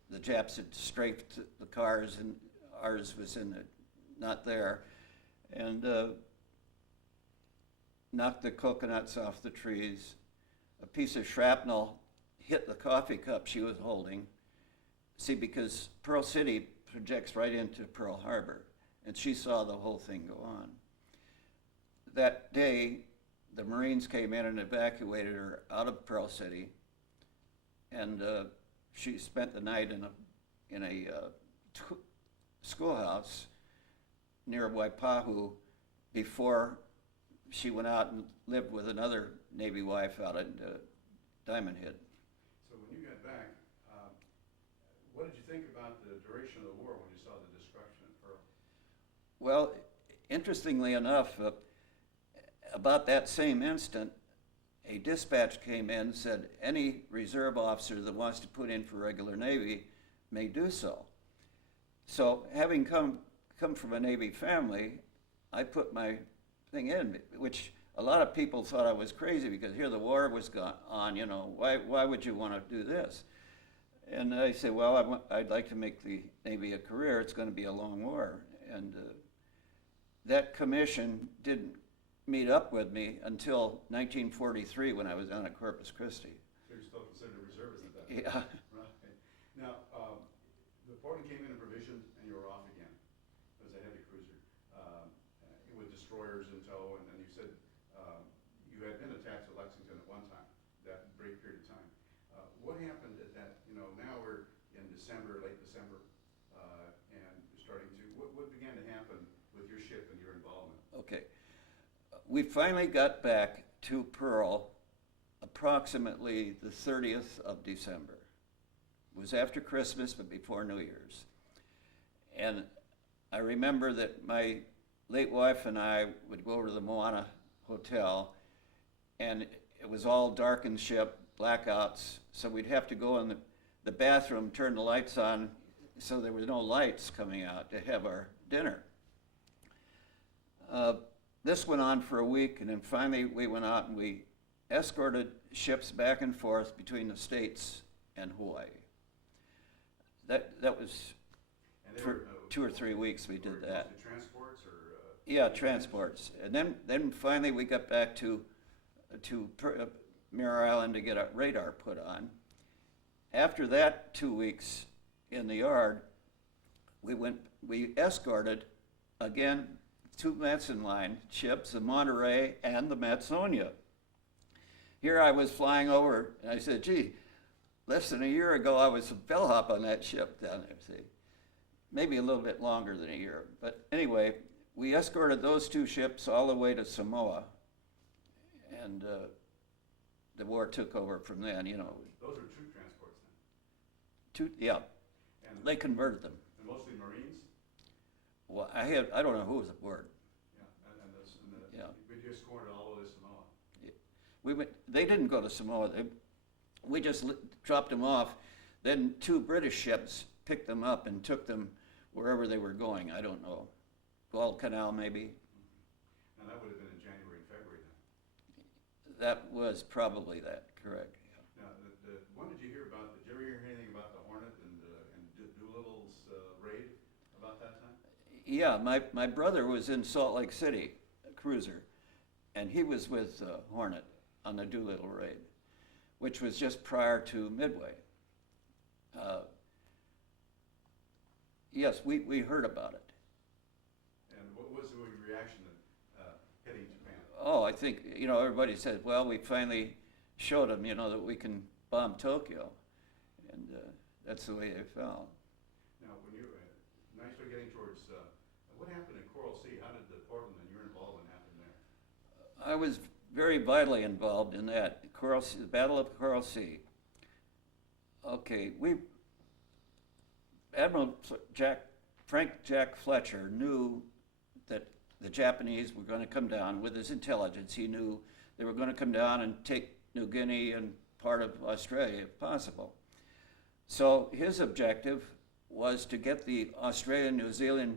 the Japs had strafed the cars, and ours was not there, and knocked the coconuts off the trees. A piece of shrapnel hit the coffee cup she was holding. See, because Pearl City projects right into Pearl Harbor, and she saw the whole thing go on. That day, the Marines came in and evacuated her out of Pearl City, and she spent the night in a schoolhouse near Waipahu before she went out and lived with another Navy wife out in Diamond Head. So when you got back, what did you think about the duration of the war when you saw the destruction at Pearl? Well, interestingly enough, about that same instant, a dispatch came in and said any reserve officer that wants to put in for regular Navy may do so. So having come from a Navy family, I put my thing in, which a lot of people thought I was crazy because here the war was on, why would you want to do this? And I said, well, I'd like to make the Navy a career. It's going to be a long war. And that commission didn't meet up with me until 1943 when I was down at Corpus Christi. So you're still considered a reservist at that point? Yeah. Right. Now, the Portland came in and provisioned, and you were off again. It was a heavy cruiser with destroyers in tow, and then you said you had been attached to Lexington at one time, that brief period of time. What happened at that, now we're in December, late December, and you're starting to, what began to happen with your ship and your involvement? Okay. We finally got back to Pearl approximately the 30th of December. It was after Christmas, but before New Year's. And I remember that my late wife and I would go over to the Moana Hotel, and it was all darkened ship, blackouts, so we'd have to go in the bathroom, turn the lights on, so there was no lights coming out to have our dinner. this went on for a week, and then finally we went out and we escorted ships back and forth between the States and Hawaii. That was And they for were, 2 or 3 weeks we did that. mostly transports or? Yeah, transports. And then finally we got back to Mirror Island to get a radar put on. After that 2 weeks in the yard, we escorted, again, 2 Metson line ships, the Monterey and the Matsonia. Here I was flying over, and I said, gee, less than a year ago I was a bellhop on that ship down there, see. Maybe a little bit longer than a year. But anyway, we escorted those 2 ships all the way to Samoa, and the war took over from then, you know. Those are troop transports then? Yeah, And they converted them. and mostly Marines? Well, I don't know who was aboard. Yeah, Yeah. we just escorted all the way to Samoa. They didn't go to Samoa. We just dropped them off. Then 2 British ships picked them up and took them wherever they were going. I don't know. Guadalcanal, maybe. Now, that would have been in January and February then. That was probably that, correct. Now, when did you hear about, did you ever hear anything about the Hornet and Doolittle's raid about that time? Yeah, my brother was in Salt Lake City, a cruiser, and he was with Hornet on the Doolittle raid, which was just prior to Midway. Yes, we heard about it. And what was the reaction to hitting Japan? Oh, I think, you know, everybody said, well, we finally showed them, you know, that we can bomb Tokyo. And that's the way they felt. Now, when you nicely getting towards, what happened in Coral Sea? How did the Portland and your involvement happen there? I was very vitally involved in that, the Battle of Coral Sea. Okay, Admiral Frank Jack Fletcher knew that the Japanese were going to come down with his intelligence. He knew they were going to come down and take New Guinea and part of Australia if possible. So his objective was to get the Australian, New Zealand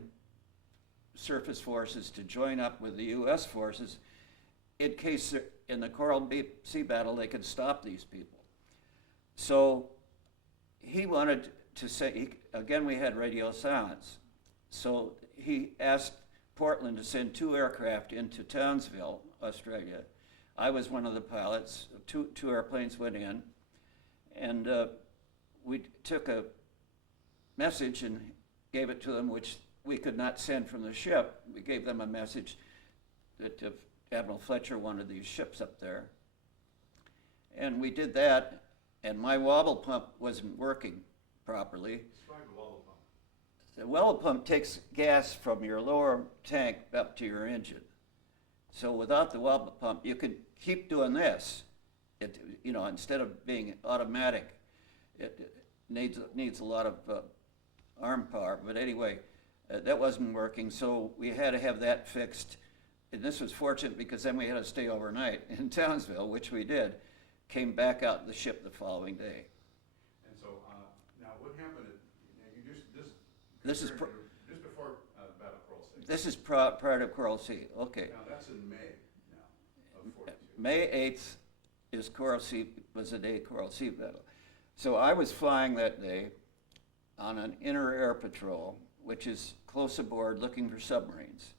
surface forces to join up with the U.S. forces in case in the Coral Sea battle they could stop these people. So he wanted to say, again, we had radio silence. So he asked Portland to send 2 aircraft into Townsville, Australia. I was one of the pilots. Two airplanes went in, and we took a message and gave it to them, which we could not send from the ship. We gave them a message that Admiral Fletcher wanted these ships up there. And we did that, and my wobble pump wasn't working properly. Describe the wobble pump. The wobble pump takes gas from your lower tank up to your engine. So without the wobble pump, you could keep doing this. It, you know, instead of being automatic, it needs a lot of arm power. But anyway, that wasn't working, so we had to have that fixed. And this was fortunate because then we had to stay overnight in Townsville, which we did. Came back out the ship the following day. And so, now what happened This is just before Battle of Coral Sea? This is prior to Coral Sea. Okay. Now, that's in May now of 42. May 8th was the day Coral Sea battle. So I was flying that day on an inner air patrol, which is close aboard looking for submarines.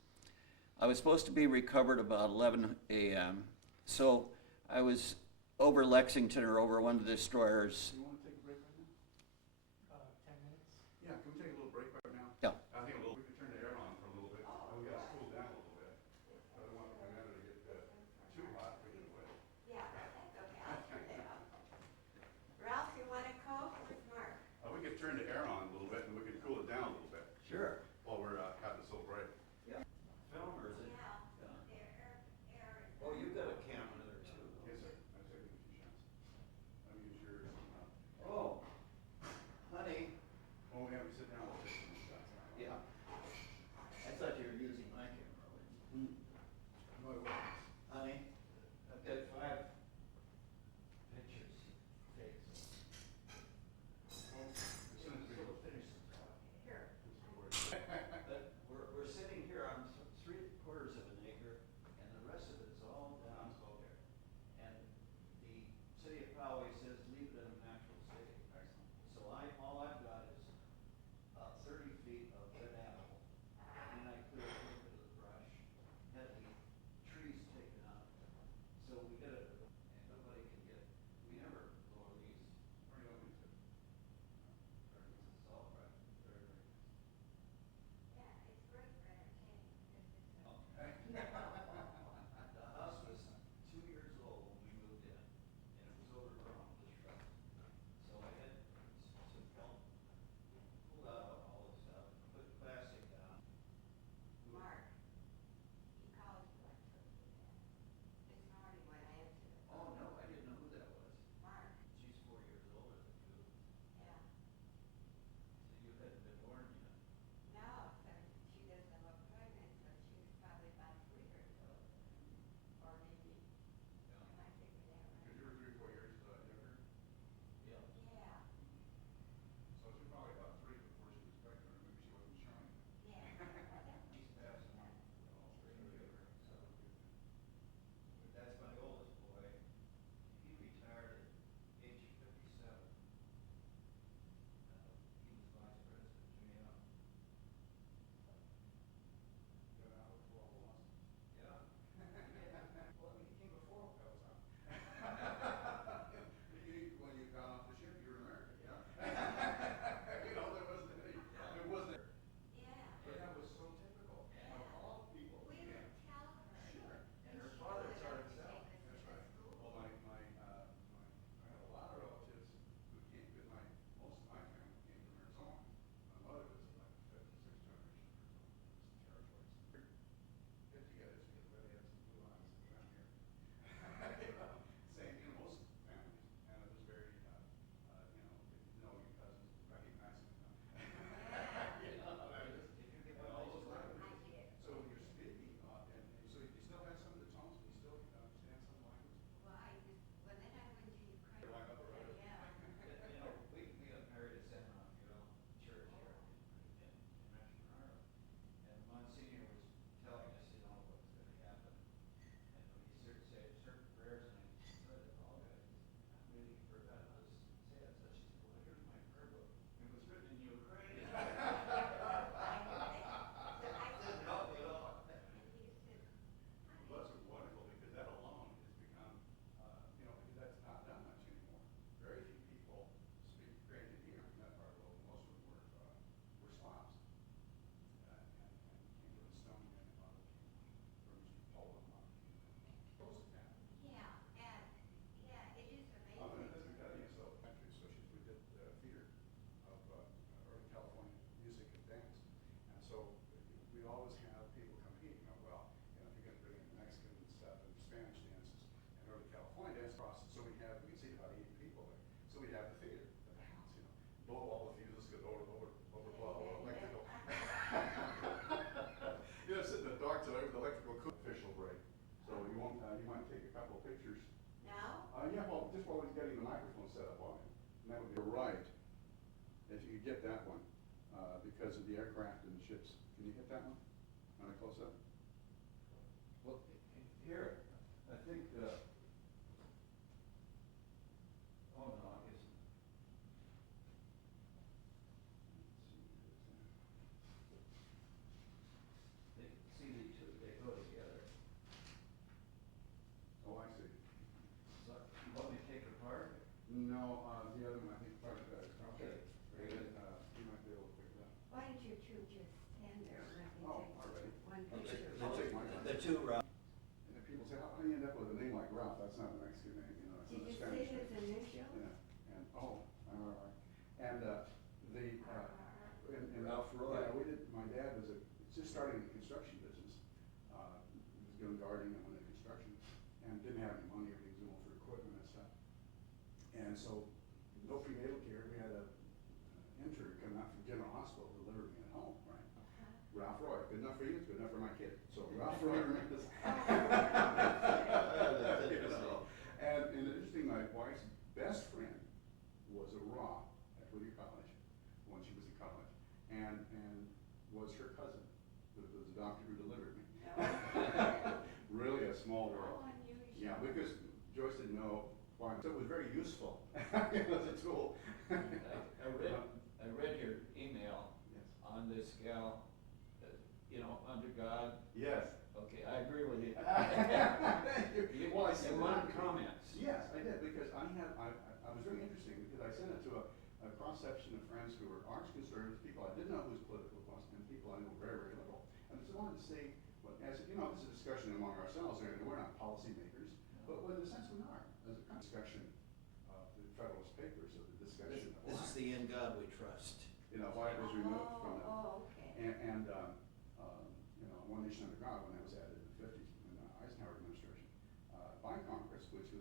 I was supposed to be recovered about 11 a.m. So I was over Lexington or over one of the destroyers. You want to take a break right now? 10 minutes? Yeah, can we take a little break right now? Yeah. I think we could turn the air on for a little bit. We got to cool down a little bit. I don't want the matter to get too hot for you. Yeah, that's okay, I'll turn it on. Ralph, you want a Coke? Where's Mark? We could turn the air on a little bit and we could cool it down a little bit Sure. while we're having this little break. Film or is it? Yeah, air. Oh, you got a camera there too. Yes, sir. I've taken a few shots. Let me use yours. point dance across, so we can seat about 80 people there. So we'd have the theater at the house, you know, blow all the fuses, go overblow all the electrical. You know, sit in the dark till the electrical official break. So you won't, you might take a couple of pictures. Now? Yeah, well, just while he's getting the microphone set up on him. And that would be right, if you could get that one, because of the aircraft and the ships. Can you hit that one on a close-up? Well, here, I think, oh no, I guess. See, the two, they go together. Oh, I see. So, you want me to take it apart? No, the other one, I think, probably better. Okay, very good. You might be able to pick it up. Why don't you two just stand there and let me Oh, take all right. one Okay, picture? I'll take mine. the two round. And then people say, how do you end up with a name like Ralph? That's not a Mexican name, you know, it's Did a you Spanish see name. his initial? Yeah, and, oh, all right. And, in Ralph Roy. Yeah, we did, my dad was just starting the construction business. He was doing gardening and went into construction, and didn't have any money, everything was going for equipment and stuff. And so, no prenatal care, we had a intern come out from General Hospital, deliver me at home, right? Ralph Roy, good enough for you, it's good enough for my kid. So Ralph Roy remains. You know, and interesting, my wife's best friend was a Raw at Whittier College when she was in college, and was her cousin, was the doctor who delivered me. Really a small world. How unusual. Yeah, because Joyce didn't know why, so it was very useful as a tool. I read your email Yes. on this gal, under God. Yes. Okay, I agree with you. Well, I sent You it wanted out. comments. Yes, I did, because I was very interesting, because I sent it to a cross-section of friends who were arch conservatives, people I didn't know who was political, and people I knew were very, very liberal. And I just wanted to see, as you know, this is a discussion among ourselves, and we're not policymakers, but in a sense we are. There's a kind of discussion of the Federalist Papers, of the discussion of This is why, the in God we trust. why it was removed from the. Oh, okay. And One Nation Under God, when that was added in the 50s, in the Eisenhower administration, by Congress, which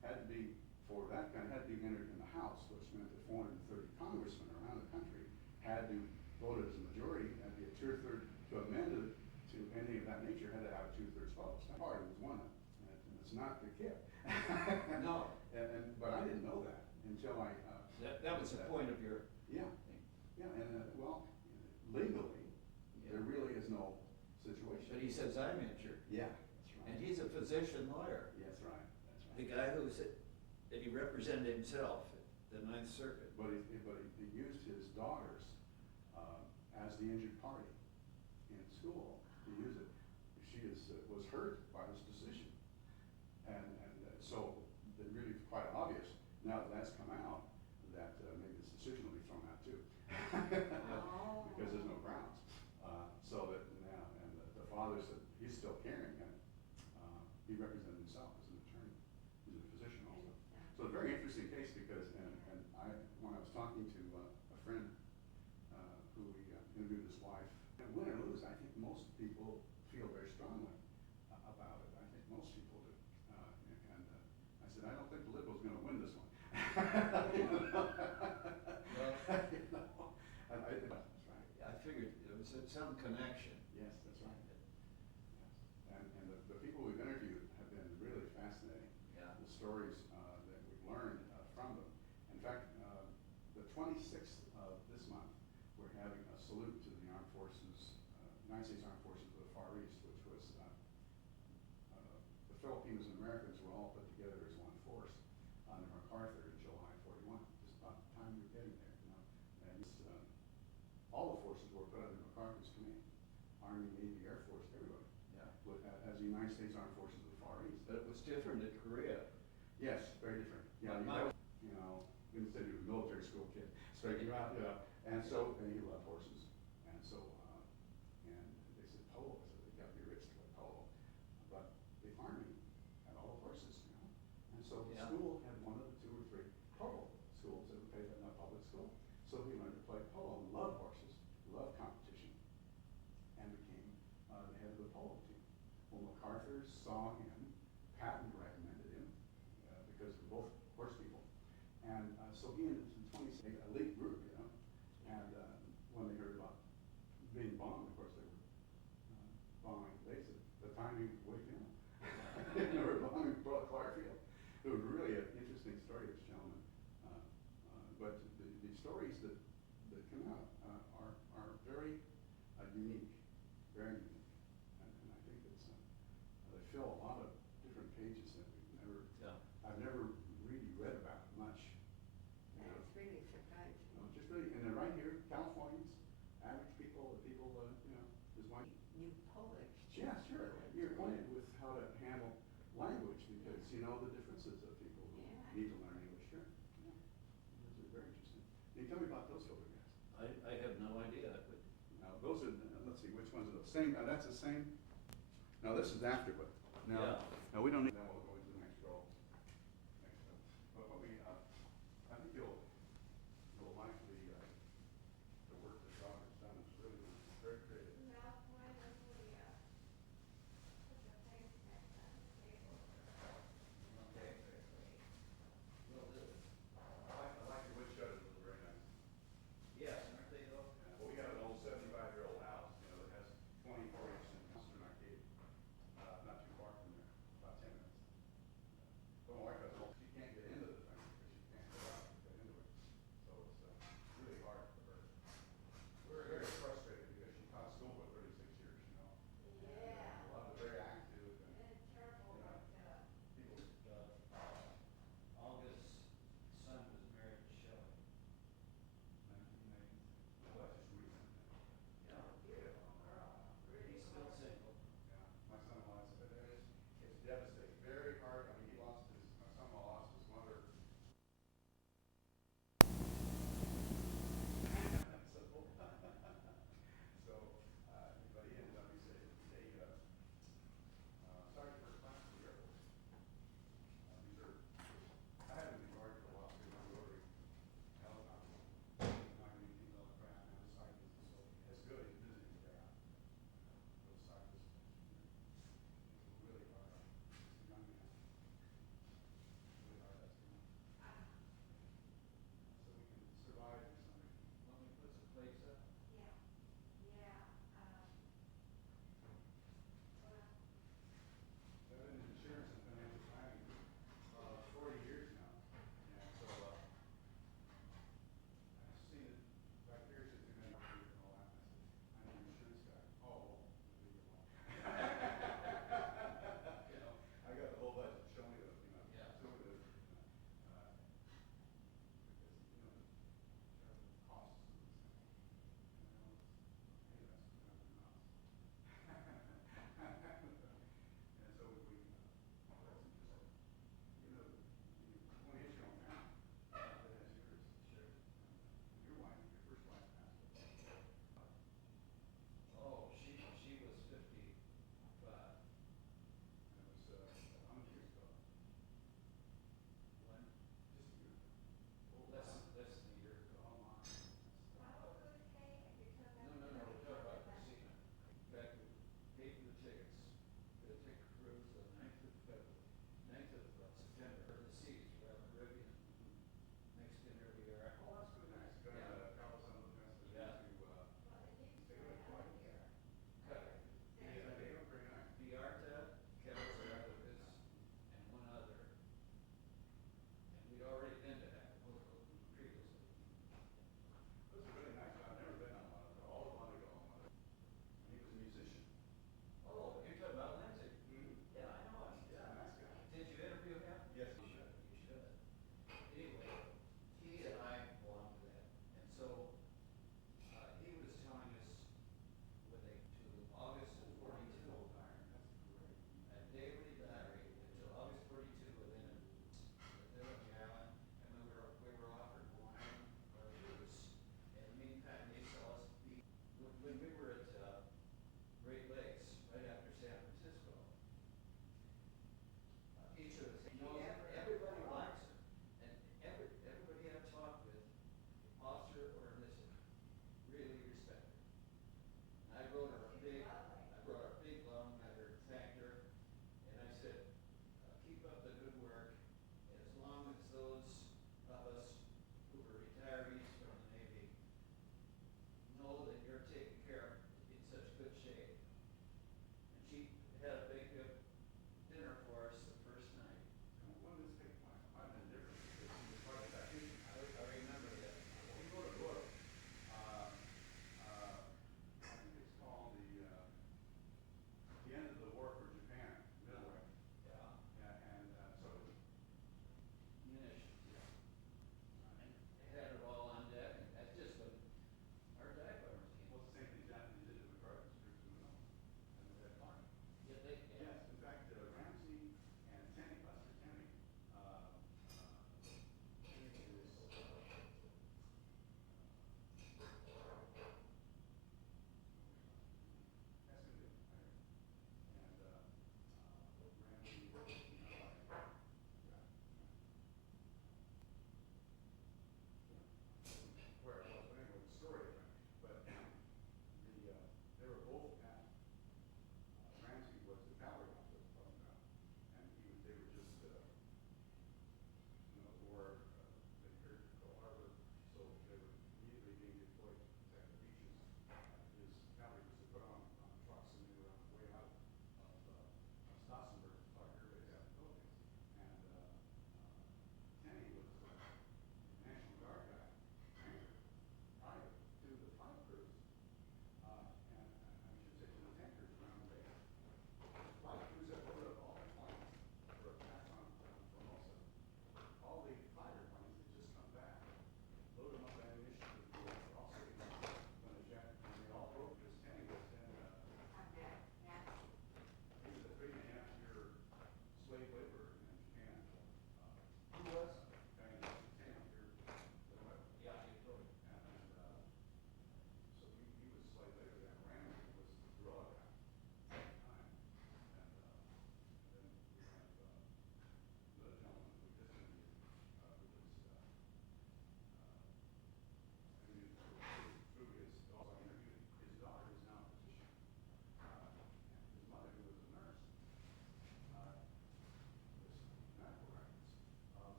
had to be, for that kind, had to be entered in the House, which meant that 430 congressmen around the country had to vote as a majority, had to be a two-thirds, to amend it to anything of that nature, had to have a two-thirds vote. So that party was one of them, and it's not the kid. No. But I didn't know that until I. That was the point of your Yeah, thing. yeah, and legally, Yeah. there really is no situation. But he says, I'm injured. Yeah, that's right. And he's a physician lawyer. That's right, that's The right. guy that he represented himself at the Ninth Circuit. But he used his daughters as the injured party in school. He used it. She was hurt by this decision. And so it really is quite obvious, now that that's come out, that maybe this decision will be thrown out too. Oh. Because there's no grounds. So that now, and the father said he's still caring, and he represented himself as an attorney. He's a physician also. So a very interesting case, because, when I was talking to a friend who we interviewed his wife, and win or lose, I think most people feel very strongly about it. I think most people do. I said, I don't think the liberals are going to win this one. And that's right. I figured there was some connection. Yes, that's right. Yes. And the people we've interviewed have been really fascinating. Yeah. The stories that we've learned from them. In fact, the 26th of this month, we're having a salute to the armed forces, United States Armed Forces of the Far East, which was the Filipinos and Americans were all put together as one force under MacArthur in July '41. Just about the time you were getting there, And all the forces were put under MacArthur's command. Army, Navy, Air Force, everybody. Yeah. As the United States Armed Forces of the Far East. But it was different at Korea. Yes, very different. Yeah, instead you were a military school kid, straight you out, and he loved horses, and so, and they said polo, I said, they got to be rich to play polo, but the Army had all the horses, and so the Yeah. school had one of the 2 or 3 polo schools that would pay in a public school, so he learned to play polo, loved horses, loved competition, and became the head of the polo team. Well, MacArthur saw him, Patton recommended him, because they're both horse people. And so he and some 20, elite group, you know, and when they heard about being bombed, of course they were bombing bases. The timing way too much. They were bombing Clarkfield. It was really an interesting story, this gentleman. But the stories that come out are very unique, very unique. And I think it's, they fill a lot of different pages that we've never, I've never really read about much. You know. That's really surprising. Just really, and they're right here, Californians, average people, you know, is one. You Polish. Yeah, sure. You're acquainted with how to handle language because you know the differences of people who need to learn English. Sure. Yeah. Those are very interesting. Can you tell me about those photographs? I have no idea. Now, those are, let's see, which ones are those? Same, that's the same? No, this is after, but, no. Yeah. No, we don't need, then we'll go into the next row. But what we, I think you'll like the work that Robert's done. It's really nice, very creative. Ralph, why don't we, put your face back on the table? Okay. Will do. I like the wood shutters, those are very nice. Yes, aren't they though? Well, we have an old 75-year-old house, you know, that has 24 inch in Western Arcade, not too far from there, about 10 minutes.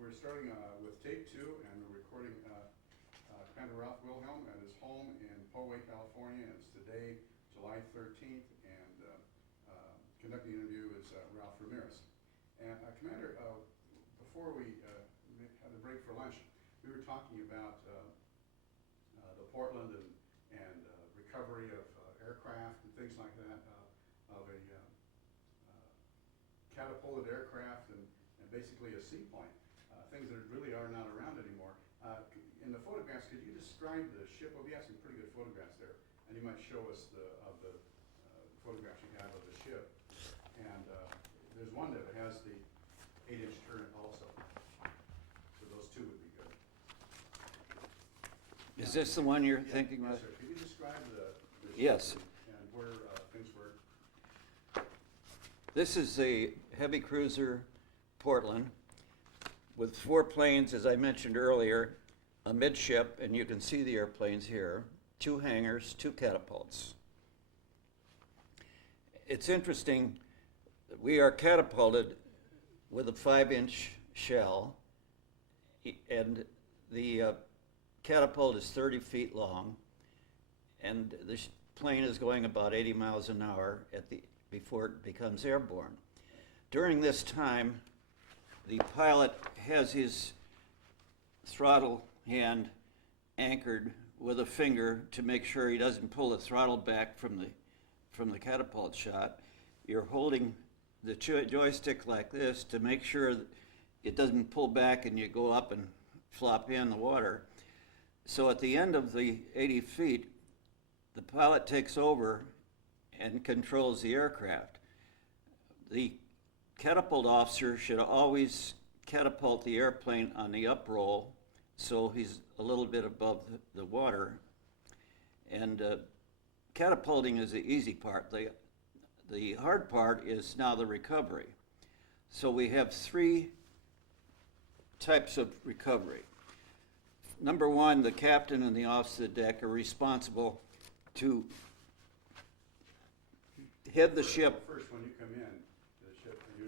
we're starting with tape 2, and we're recording Commander Ralph Wilhelm at his home in Poway, California. And it's today, July 13th, and conducting the interview is Ralph Ramirez. And Commander, before we had a break for lunch, we were talking about the Portland and recovery of aircraft and things like that, of a catapulted aircraft and basically a seaplane, things that really are not around anymore. In the photographs, could you describe the ship? Well, we have some pretty good photographs there, and you might show us the photographs you have of the ship. And there's one that has the 8-inch turret also. So those two would be good. Is this the one you're thinking Yes, of? sir. Can you describe the ship Yes. and where things were? This is a heavy cruiser Portland with 4 planes, as I mentioned earlier, a midship, and you can see the airplanes here, 2 hangars, 2 catapults. It's interesting, we are catapulted with a 5-inch shell, and the catapult is 30 feet long, and the plane is going about 80 miles an hour before it becomes airborne. During this time, the pilot has his throttle hand anchored with a finger to make sure he doesn't pull the throttle back from the catapult shot. You're holding the joystick like this to make sure that it doesn't pull back and you go up and flop in the water. So at the end of the 80 feet, the pilot takes over and controls the aircraft. The catapult officer should always catapult the airplane on the up roll so he's a little bit above the water. And catapulting is the easy part. The hard part is now the recovery. So we have 3 types of recovery. Number 1, the captain and the officer of the deck are responsible to head the ship. First, when you come in to the ship, you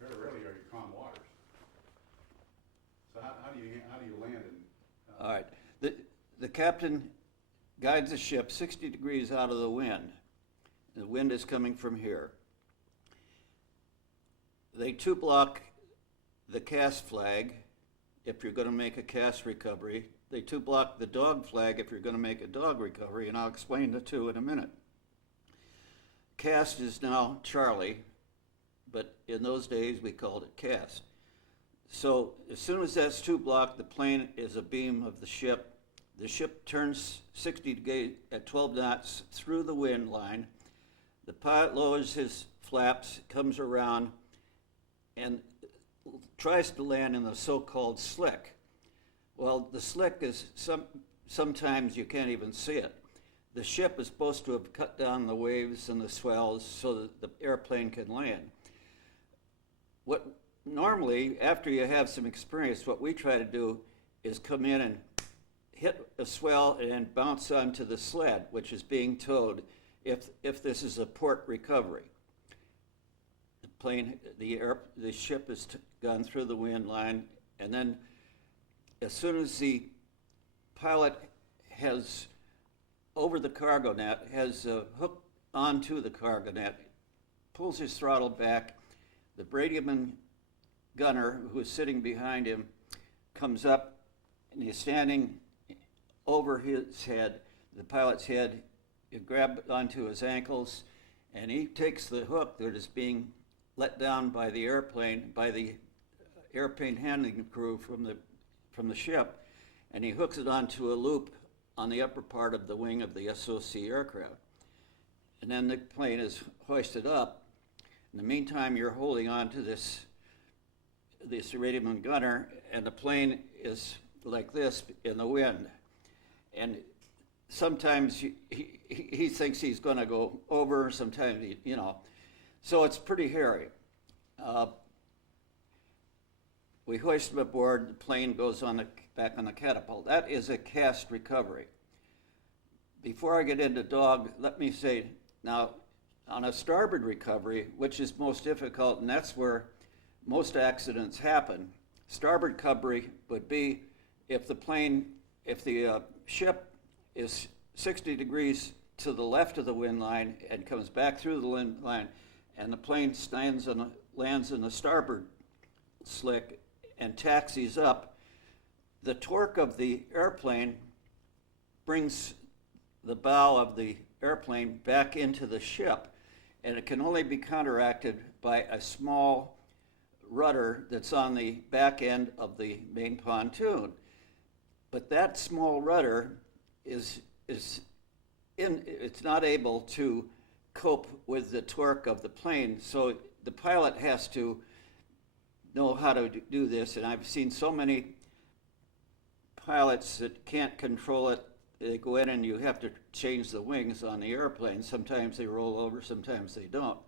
very rarely are you calm waters. So how do you land in? All right. The captain guides the ship 60 degrees out of the wind. The wind is coming from here. They 2-block the cast flag if you're going to make a cast recovery. They 2-block the dog flag if you're going to make a dog recovery, and I'll explain the two in a minute. Cast is now Charlie, but in those days we called it cast. So as soon as that's 2-blocked, the plane is a beam of the ship. The ship turns 60 degrees at 12 knots through the wind line. The pilot lowers his flaps, comes around, and tries to land in the so-called slick. Well, the slick is sometimes you can't even see it. The ship is supposed to have cut down the waves and the swells so that the airplane can land. What normally, after you have some experience, what we try to do is come in and hit a swell and bounce onto the sled, which is being towed if this is a port recovery. The ship is gone through the wind line, and then as soon as the pilot has over the cargo net, has hooked onto the cargo net, pulls his throttle back, the bradyman gunner who is sitting behind him comes up, and he's standing over his head, the pilot's head. You grab onto his ankles, and he takes the hook that is being let down by the airplane, by the airplane handling crew from the ship, and he hooks it onto a loop on the upper part of the wing of the SOC aircraft. And then the plane is hoisted up. In the meantime, you're holding on to this radioman gunner, and the plane is like this in the wind. And sometimes he thinks he's going to go over, sometimes so it's pretty hairy. We hoist him aboard, the plane goes back on the catapult. That is a cast recovery. Before I get into dog, let me say, now, on a starboard recovery, which is most difficult, and that's where most accidents happen, Starboard recovery would be if the ship is 60 degrees to the left of the wind line and comes back through the wind line, and the plane lands in the starboard slick and taxis up, the torque of the airplane brings the bow of the airplane back into the ship, and it can only be counteracted by a small rudder that's on the back end of the main pontoon. But that small rudder it's not able to cope with the torque of the plane, so the pilot has to know how to do this, and I've seen so many pilots that can't control it. They go in and you have to change the wings on the airplane. Sometimes they roll over, sometimes they don't.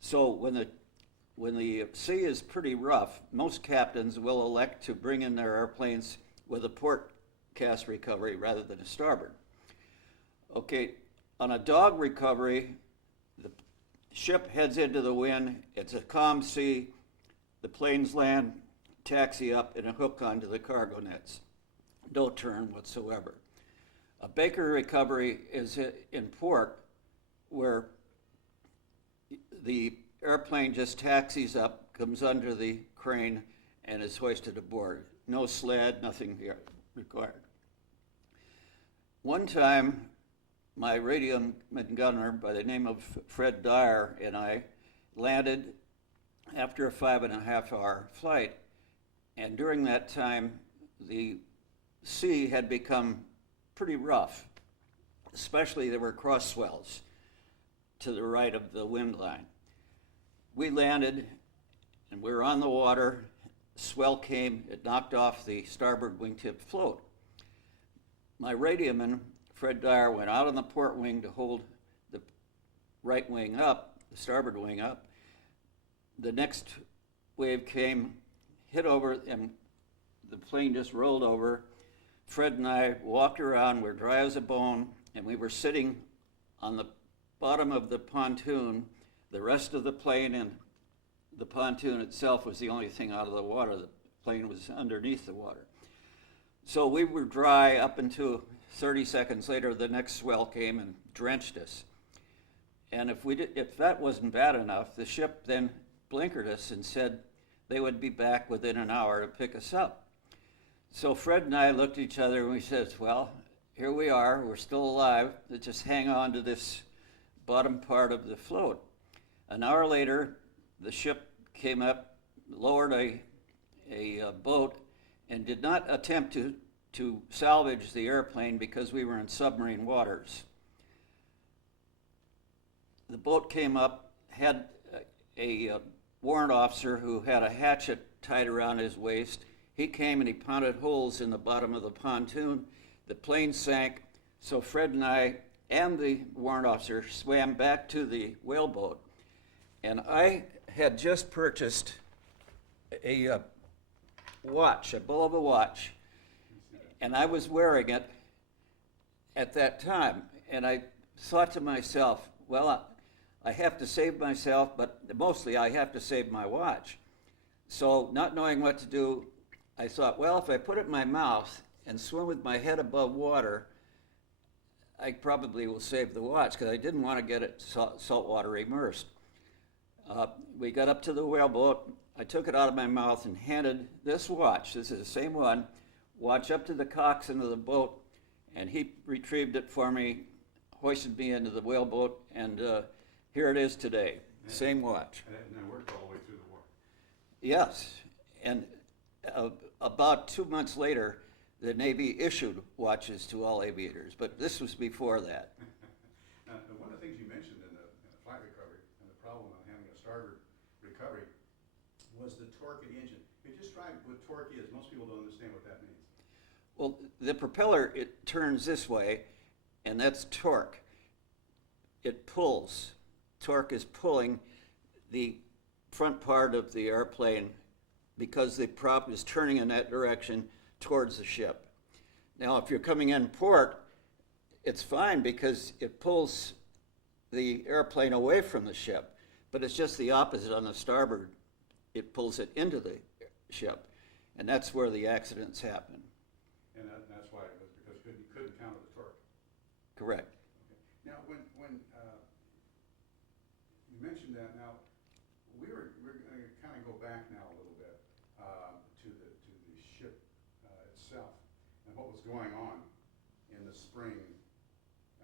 So when the sea is pretty rough, most captains will elect to bring in their airplanes with a port cast recovery rather than a starboard. Okay, on a dog recovery, the ship heads into the wind, it's a calm sea, the planes land, taxi up, and a hook onto the cargo nets. No turn whatsoever. A Baker recovery is in port where the airplane just taxis up, comes under the crane, and is hoisted aboard. No sled, nothing required. One time, my radioman gunner by the name of Fred Dyer and I landed after a 5.5-hour flight, and during that time, the sea had become pretty rough, especially there were cross swells to the right of the wind line. We landed and we were on the water, swell came, it knocked off the starboard wingtip float. My radioman, Fred Dyer, went out on the port wing to hold the right wing up, the starboard wing up. The next wave came, hit over, and the plane just rolled over. Fred and I walked around, we're dry as a bone, and we were sitting on the bottom of the pontoon. The rest of the plane and the pontoon itself was the only thing out of the water. The plane was underneath the water. So we were dry up until 30 seconds later, the next swell came and drenched us. And if that wasn't bad enough, the ship then blinkered us and said they would be back within an hour to pick us up. So Fred and I looked at each other and we said, well, here we are, we're still alive, let's just hang on to this bottom part of the float. An hour later, the ship came up, lowered a boat, and did not attempt to salvage the airplane because we were in submarine waters. The boat came up, had a warrant officer who had a hatchet tied around his waist. He came and he pounded holes in the bottom of the pontoon. The plane sank, so Fred and I and the warrant officer swam back to the whaleboat. And I had just purchased a watch, a Bulova watch, and I was wearing it at that time. And I thought to myself, well, I have to save myself, but mostly I have to save my watch. So not knowing what to do, I thought, well, if I put it in my mouth and swim with my head above water, I probably will save the watch, because I didn't want to get it saltwater immersed. We got up to the whaleboat. I took it out of my mouth and handed this watch, this is the same watch up to the coxswain of the boat, and he retrieved it for me, hoisted me into the whaleboat, and here it is today, same watch. And it worked all the way through the war. Yes, and about 2 months later, the Navy issued watches to all aviators, but this was before that. Now, one of the things you mentioned in the flight recovery and the problem of having a starboard recovery was the torque of the engine. Can you just describe what torque is? Most people don't understand what that means. Well, the propeller, it turns this way, and that's torque. It pulls. Torque is pulling the front part of the airplane because the prop is turning in that direction towards the ship. Now, if you're coming in port, it's fine because it pulls the airplane away from the ship, but it's just the opposite on the starboard. It pulls it into the ship. and that's where the accidents happen. And that's why it was, because you couldn't counter the torque. Correct. Okay. Now, when you mentioned that, now, we're going to kind of go back now a little bit to the ship itself and what was going on in the spring,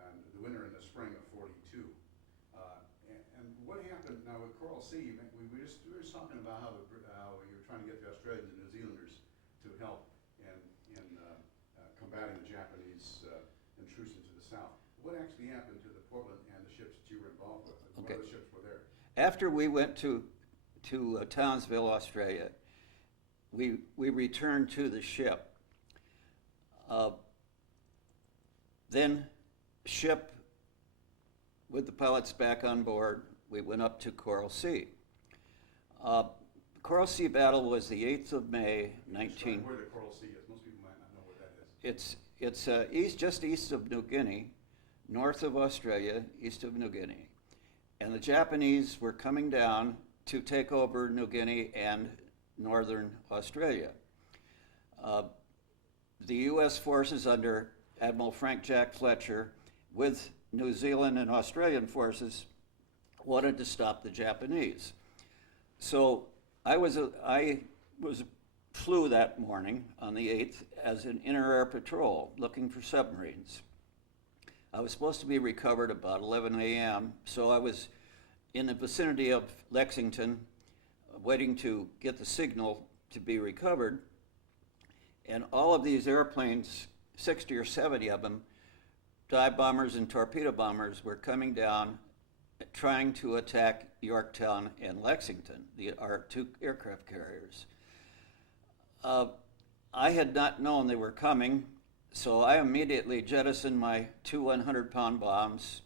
and the winter and the spring of '42. And what happened now with Coral Sea? We were just talking about how you were trying to get the Australians and New Zealanders to help in combating the Japanese intrusion to the south. What actually happened to the Portland and the ships that you were involved with? Okay. What other ships were there? After we went to Townsville, Australia, we returned to the ship. Then ship with the pilots back on board, we went up to Coral Sea. Coral Sea battle was the 8th of May, Where the Coral Sea is. Most people might not know what that is. It's just east of New Guinea, north of Australia, east of New Guinea. And the Japanese were coming down to take over New Guinea and northern Australia. The U.S. forces under Admiral Frank Jack Fletcher, with New Zealand and Australian forces, wanted to stop the Japanese. So I flew that morning on the 8th as an inter-air patrol looking for submarines. I was supposed to be recovered about 11 a.m., so I was in the vicinity of Lexington waiting to get the signal to be recovered. And all of these airplanes, 60 or 70 of them, dive bombers and torpedo bombers, were coming down trying to attack Yorktown and Lexington, our two aircraft carriers. I had not known they were coming, so I immediately jettisoned my two 100-pound bombs,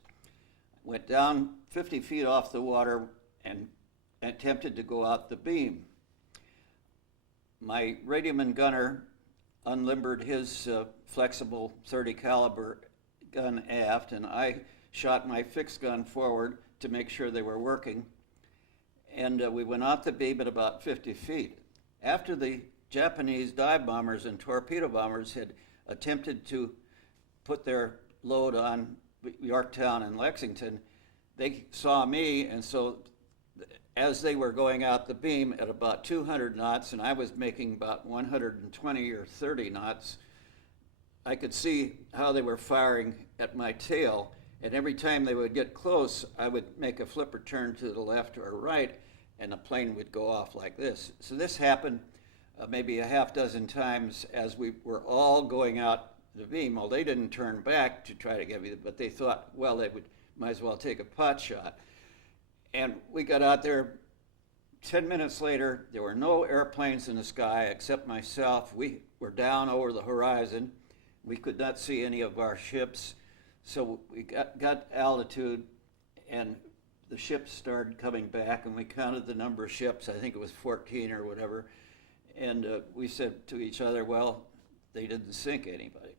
went down 50 feet off the water, and attempted to go out the beam. My radioman gunner unlimbered his flexible .30 caliber gun aft, and I shot my fixed gun forward to make sure they were working. And we went out the beam at about 50 feet. After the Japanese dive bombers and torpedo bombers had attempted to put their load on Yorktown and Lexington, they saw me, and so as they were going out the beam at about 200 knots, and I was making about 120 or 30 knots, I could see how they were firing at my tail, and every time they would get close, I would make a flipper turn to the left or right, and the plane would go off like this. So this happened maybe a half dozen times as we were all going out the beam. Well, they didn't turn back to try to get me, but they thought, well, they might as well take a pot shot. And we got out there. 10 minutes later, there were no airplanes in the sky except myself. We were down over the horizon. We could not see any of our ships. So we got altitude, and the ships started coming back, and we counted the number of ships. I think it was 14 or whatever. And we said to each other, well, they didn't sink anybody.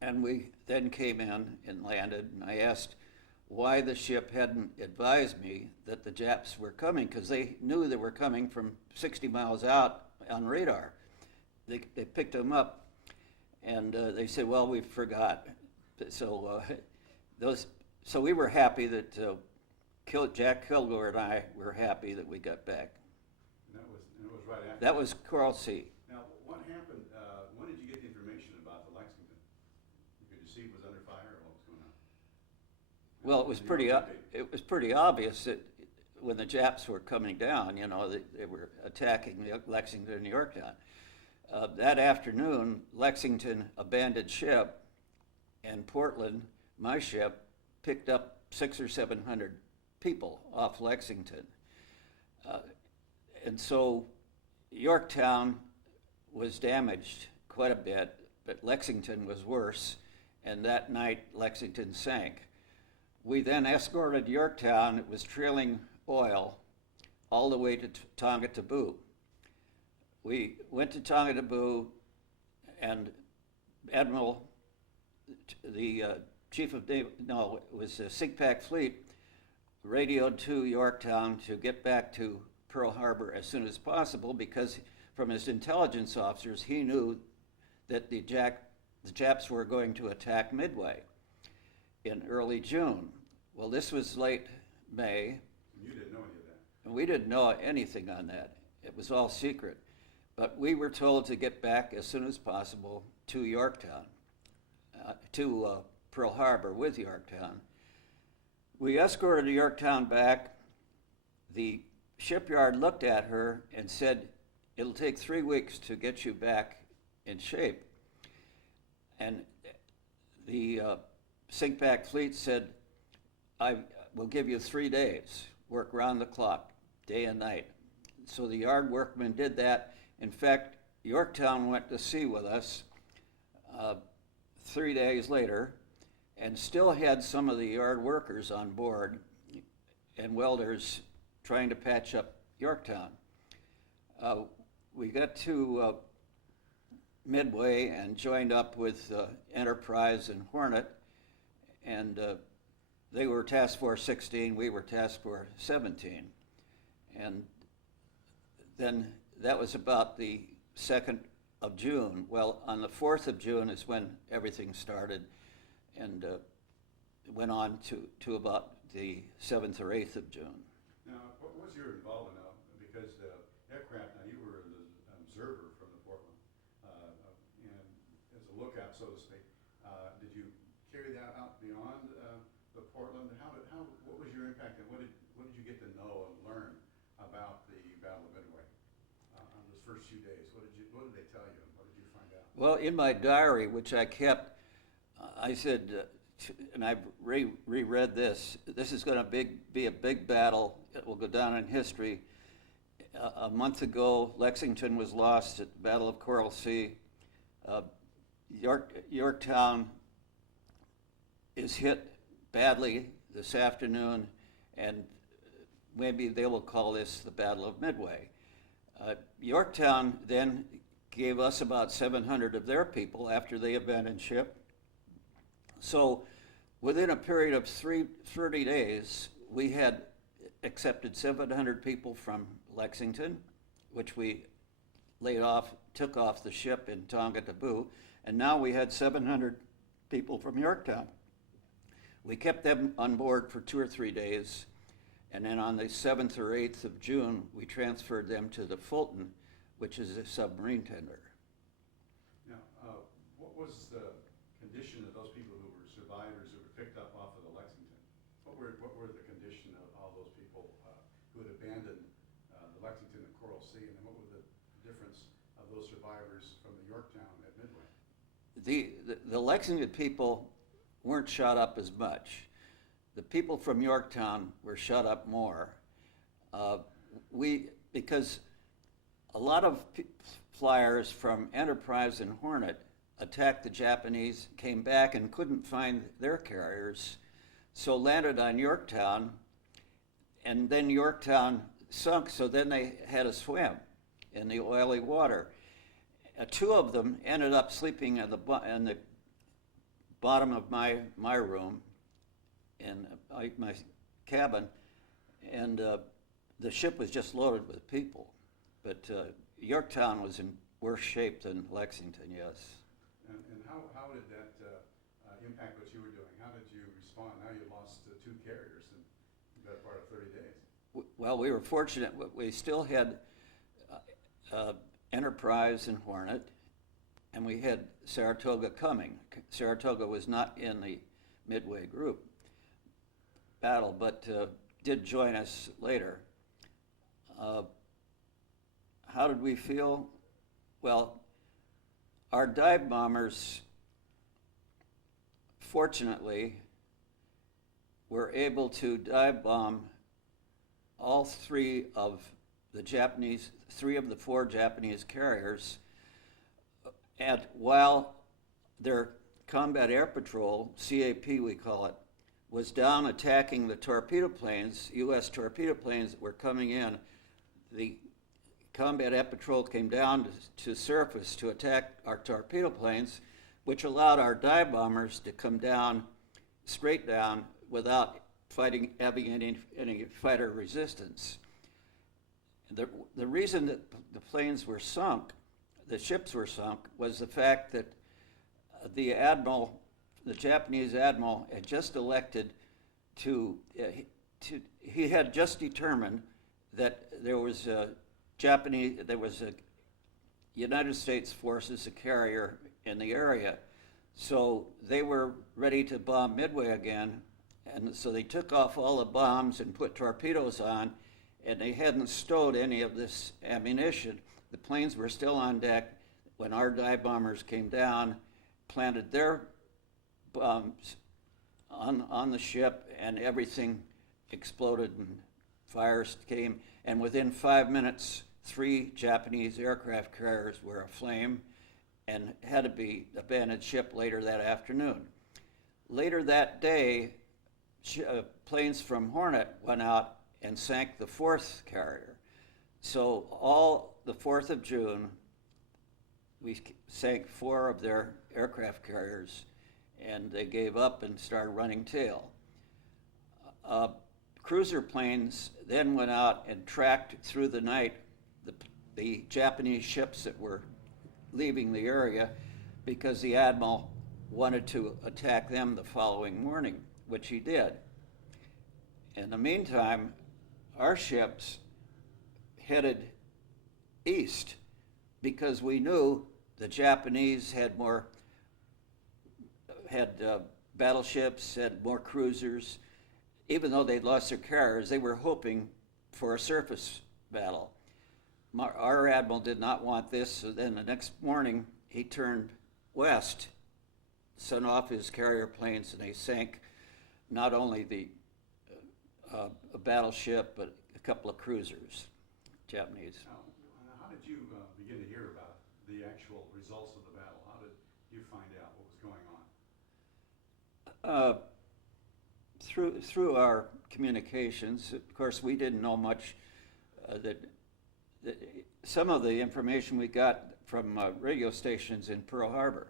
And we then came in and landed, and I asked why the ship hadn't advised me that the Japs were coming, because they knew they were coming from 60 miles out on radar. They picked them up, and they said, well, we forgot. So we were happy that Jack Kilgore and I were happy that we got back. And it was right after. That was Coral Sea. Now, what happened? When did you get the information about the Lexington? Could you see it was under fire, or what was going on? Well, it was pretty obvious that when the Japs were coming down, they were attacking Lexington and Yorktown. That afternoon, Lexington abandoned ship, and Portland, my ship, picked up 600 or 700 people off Lexington. And so Yorktown was damaged quite a bit, but Lexington was worse, and that night Lexington sank. We then escorted Yorktown. It was trailing oil all the way to Tonga Taboo. We went to Tonga Taboo, and Admiral, the chief of Navy, no, it was the SIGPAC fleet, radioed to Yorktown to get back to Pearl Harbor as soon as possible because from his intelligence officers, he knew that the Japs were going to attack Midway in early June. Well, this was late May. You didn't know any of that. And we didn't know anything on that. It was all secret. But we were told to get back as soon as possible to Yorktown, to Pearl Harbor with Yorktown. We escorted Yorktown back. The shipyard looked at her and said, it'll take 3 weeks to get you back in shape. And the sink-back fleet said, I will give you 3 days, work round the clock, day and night. So the yard workmen did that. In fact, Yorktown went to sea with us 3 days later and still had some of the yard workers on board and welders trying to patch up Yorktown. We got to Midway and joined up with Enterprise and Hornet, and they were Task Force 16, we were Task Force 17. And then that was about the 2nd of June. Well, on the 4th of June is when everything started, and went on to about the 7th or 8th of June. Now, what was your involvement now? Because the aircraft, now you were the observer from the Portland, and as a lookout, so to speak. Did you carry that out beyond the Portland? What was your impact, and what did you get to know and learn about the Battle of Midway on those first few days? What did they tell you, and what did you find out? Well, in my diary, which I kept, I said, and I've reread this is going to be a big battle. It will go down in history. A month ago, Lexington was lost at the Battle of Coral Sea. Yorktown is hit badly this afternoon, and maybe they will call this the Battle of Midway. Yorktown then gave us about 700 of their people after they abandoned ship. So within a period of 30 days, we had accepted 700 people from Lexington, which we took off the ship in Tonga Taboo, and now we had 700 people from Yorktown. We kept them on board for 2 or 3 days, and then on the 7th or 8th of June, we transferred them to the Fulton, which is a submarine tender. Now, what was the condition of those people who were survivors who were picked up off of the Lexington? What were the condition of all those people who had abandoned the Lexington and Coral Sea, and then what were the difference of those survivors from the Yorktown at Midway? The Lexington people weren't shot up as much. The people from Yorktown were shot up more. Because a lot of flyers from Enterprise and Hornet attacked the Japanese, came back and couldn't find their carriers, so landed on Yorktown, and then Yorktown sunk, so then they had to swim in the oily water. 2 of them ended up sleeping in the bottom of my room, in my cabin, and the ship was just loaded with people. But Yorktown was in worse shape than Lexington, yes. And how did that impact what you were doing? How did you respond? Now you lost 2 carriers in that part of 30 days. Well, we were fortunate. We still had Enterprise and Hornet, and we had Saratoga coming. Saratoga was not in the Midway group battle, but did join us later. How did we feel? Well, our dive bombers, fortunately, were able to dive bomb all 3 of the 4 Japanese carriers, and while their combat air patrol, CAP we call it, was down attacking the torpedo planes, U.S. torpedo planes that were coming in, the combat air patrol came down to surface to attack our torpedo planes, which allowed our dive bombers to come down, straight down, without having any fighter resistance. the reason that the planes were sunk, the ships were sunk, was the fact that the admiral, the Japanese admiral, had just elected he had just determined that there was a United States forces, a carrier in the area. So they were ready to bomb Midway again, and so they took off all the bombs and put torpedoes on, and they hadn't stowed any of this ammunition. The planes were still on deck when our dive bombers came down, planted their bombs on the ship, and everything exploded and fires came. And within 5 minutes, 3 Japanese aircraft carriers were aflame and had to be abandoned ship later that afternoon. Later that day, planes from Hornet went out and sank the 4th carrier. So all the 4th of June, we sank 4 of their aircraft carriers, and they gave up and started running tail. Cruiser planes then went out and tracked through the night the Japanese ships that were leaving the area, because the admiral wanted to attack them the following morning, which he did. In the meantime, our ships headed east because we knew the Japanese had battleships, had more cruisers. Even though they'd lost their carriers, they were hoping for a surface battle. Our admiral did not want this, so then the next morning he turned west, sent off his carrier planes, and they sank not only a battleship, but a couple of cruisers, Japanese. Now, how did you begin to hear about the actual results of the battle? How did you find out what was going on? Through our communications. Of course, we didn't know much. That some of the information we got from radio stations in Pearl Harbor.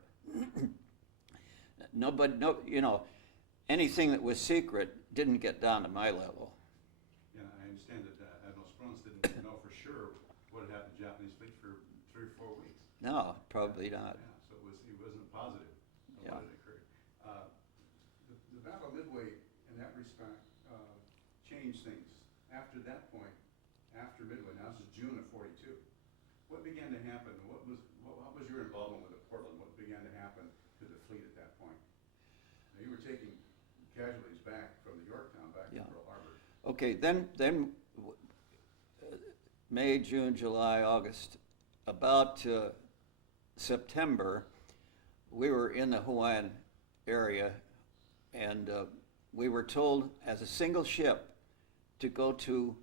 Anything that was secret didn't get down to my level. Yeah, I understand that Admiral Spruance didn't know for sure what had happened to Japanese fleet for 3 or 4 weeks. No, probably not. Yeah, so he wasn't positive of Yeah. what had occurred. The Battle of Midway, in that respect, changed things. After that point, after Midway, now this is June of '42. What began to happen? What was your involvement with the Portland? What began to happen to the fleet at that point? Now, you were taking casualties back from the Yorktown back to Pearl Harbor. Okay, then May, June, July, August, about September, we were in the Hawaiian area, and we were told as a single ship to go to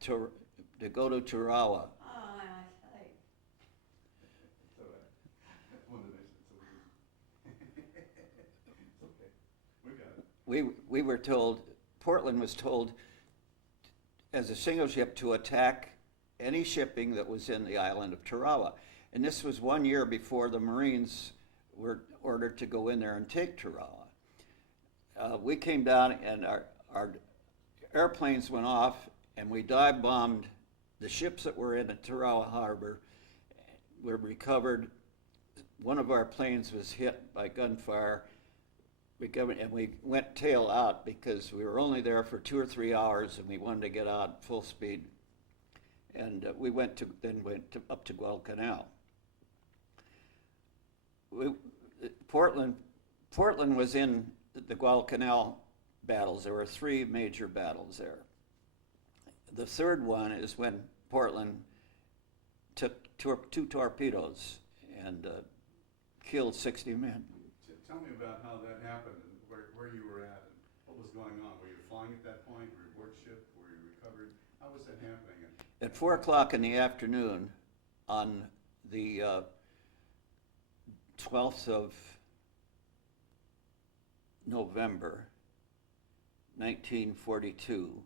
Tarawa. Oh, I see. So one of the it's okay. We got it. We were told, Portland was told as a single ship to attack any shipping that was in the island of Tarawa. And this was 1 year before the Marines were ordered to go in there and take Tarawa. We came down and our airplanes went off, and we dive bombed the ships that were in the Tarawa harbor. Were recovered. One of our planes was hit by gunfire. And we went tail out because we were only there for 2 or 3 hours, and we wanted to get out full speed. And we went up to Guadalcanal. Portland was in the Guadalcanal battles. There were 3 major battles there. The third one is when Portland took 2 torpedoes and killed 60 men. Tell me about how that happened and where you were at and what was going on. Were you flying at that point? Were you aboard ship? Were you recovered? How was that happening? At 4 o'clock in the afternoon on the 12th of November, 1942,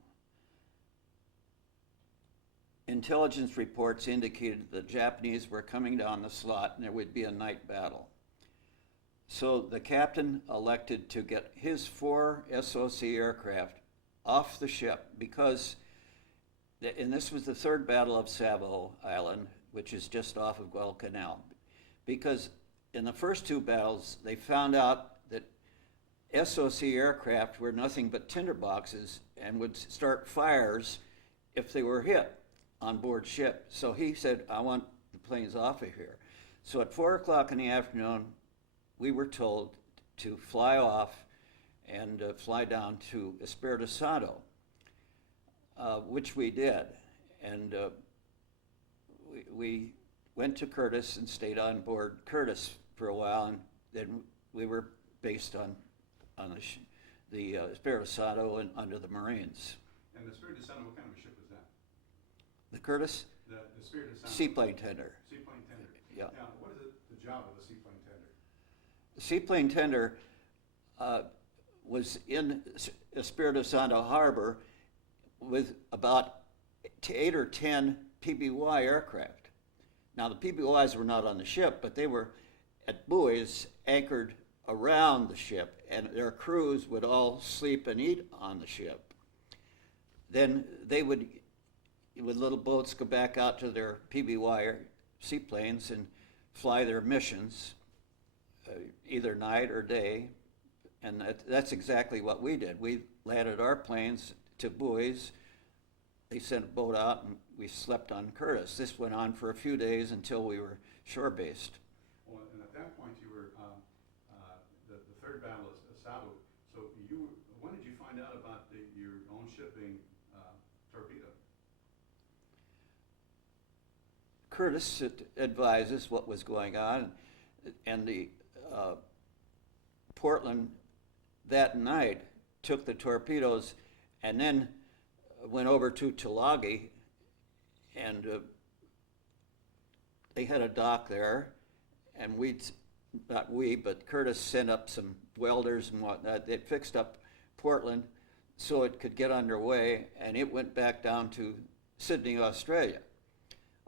intelligence reports indicated the Japanese were coming down the slot and there would be a night battle. So the captain elected to get his 4 SOC aircraft off the ship because And this was the third battle of Savo Island, which is just off of Guadalcanal. Because in the first two battles, they found out that SOC aircraft were nothing but tinderboxes and would start fires if they were hit on board ship. So he said, I want the planes off of here. So at 4 o'clock in the afternoon, we were told to fly off and fly down to Espiritu Santo, which we did. And we went to Curtis and stayed on board Curtis for a while, and then we were based on the Espiritu Santo and under the Marines. And the Espiritu Santo, what kind of a ship was that? The Curtis? The Espiritu Santo. Seaplane tender. Seaplane tender. Yeah. Now, what is the job of a seaplane tender? The seaplane tender was in Espiritu Santo Harbor with about 8 or 10 PBY aircraft. Now, the PBYs were not on the ship, but they were at buoys anchored around the ship, and their crews would all sleep and eat on the ship. Then they would, with little boats, go back out to their PBY seaplanes and fly their missions, either night or day. And that's exactly what we did. We landed our planes to buoys. They sent a boat out, and we slept on Curtis. This went on for a few days until we were shore-based. Well, and at that point, you were the third battle of Savo. So when did you find out about your own ship being torpedoed? Curtis advises what was going on, and the Portland that night took the torpedoes and then went over to Tulagi, and they had a dock there, and but Curtis sent up some welders and whatnot. They fixed up Portland so it could get underway, and it went back down to Sydney, Australia.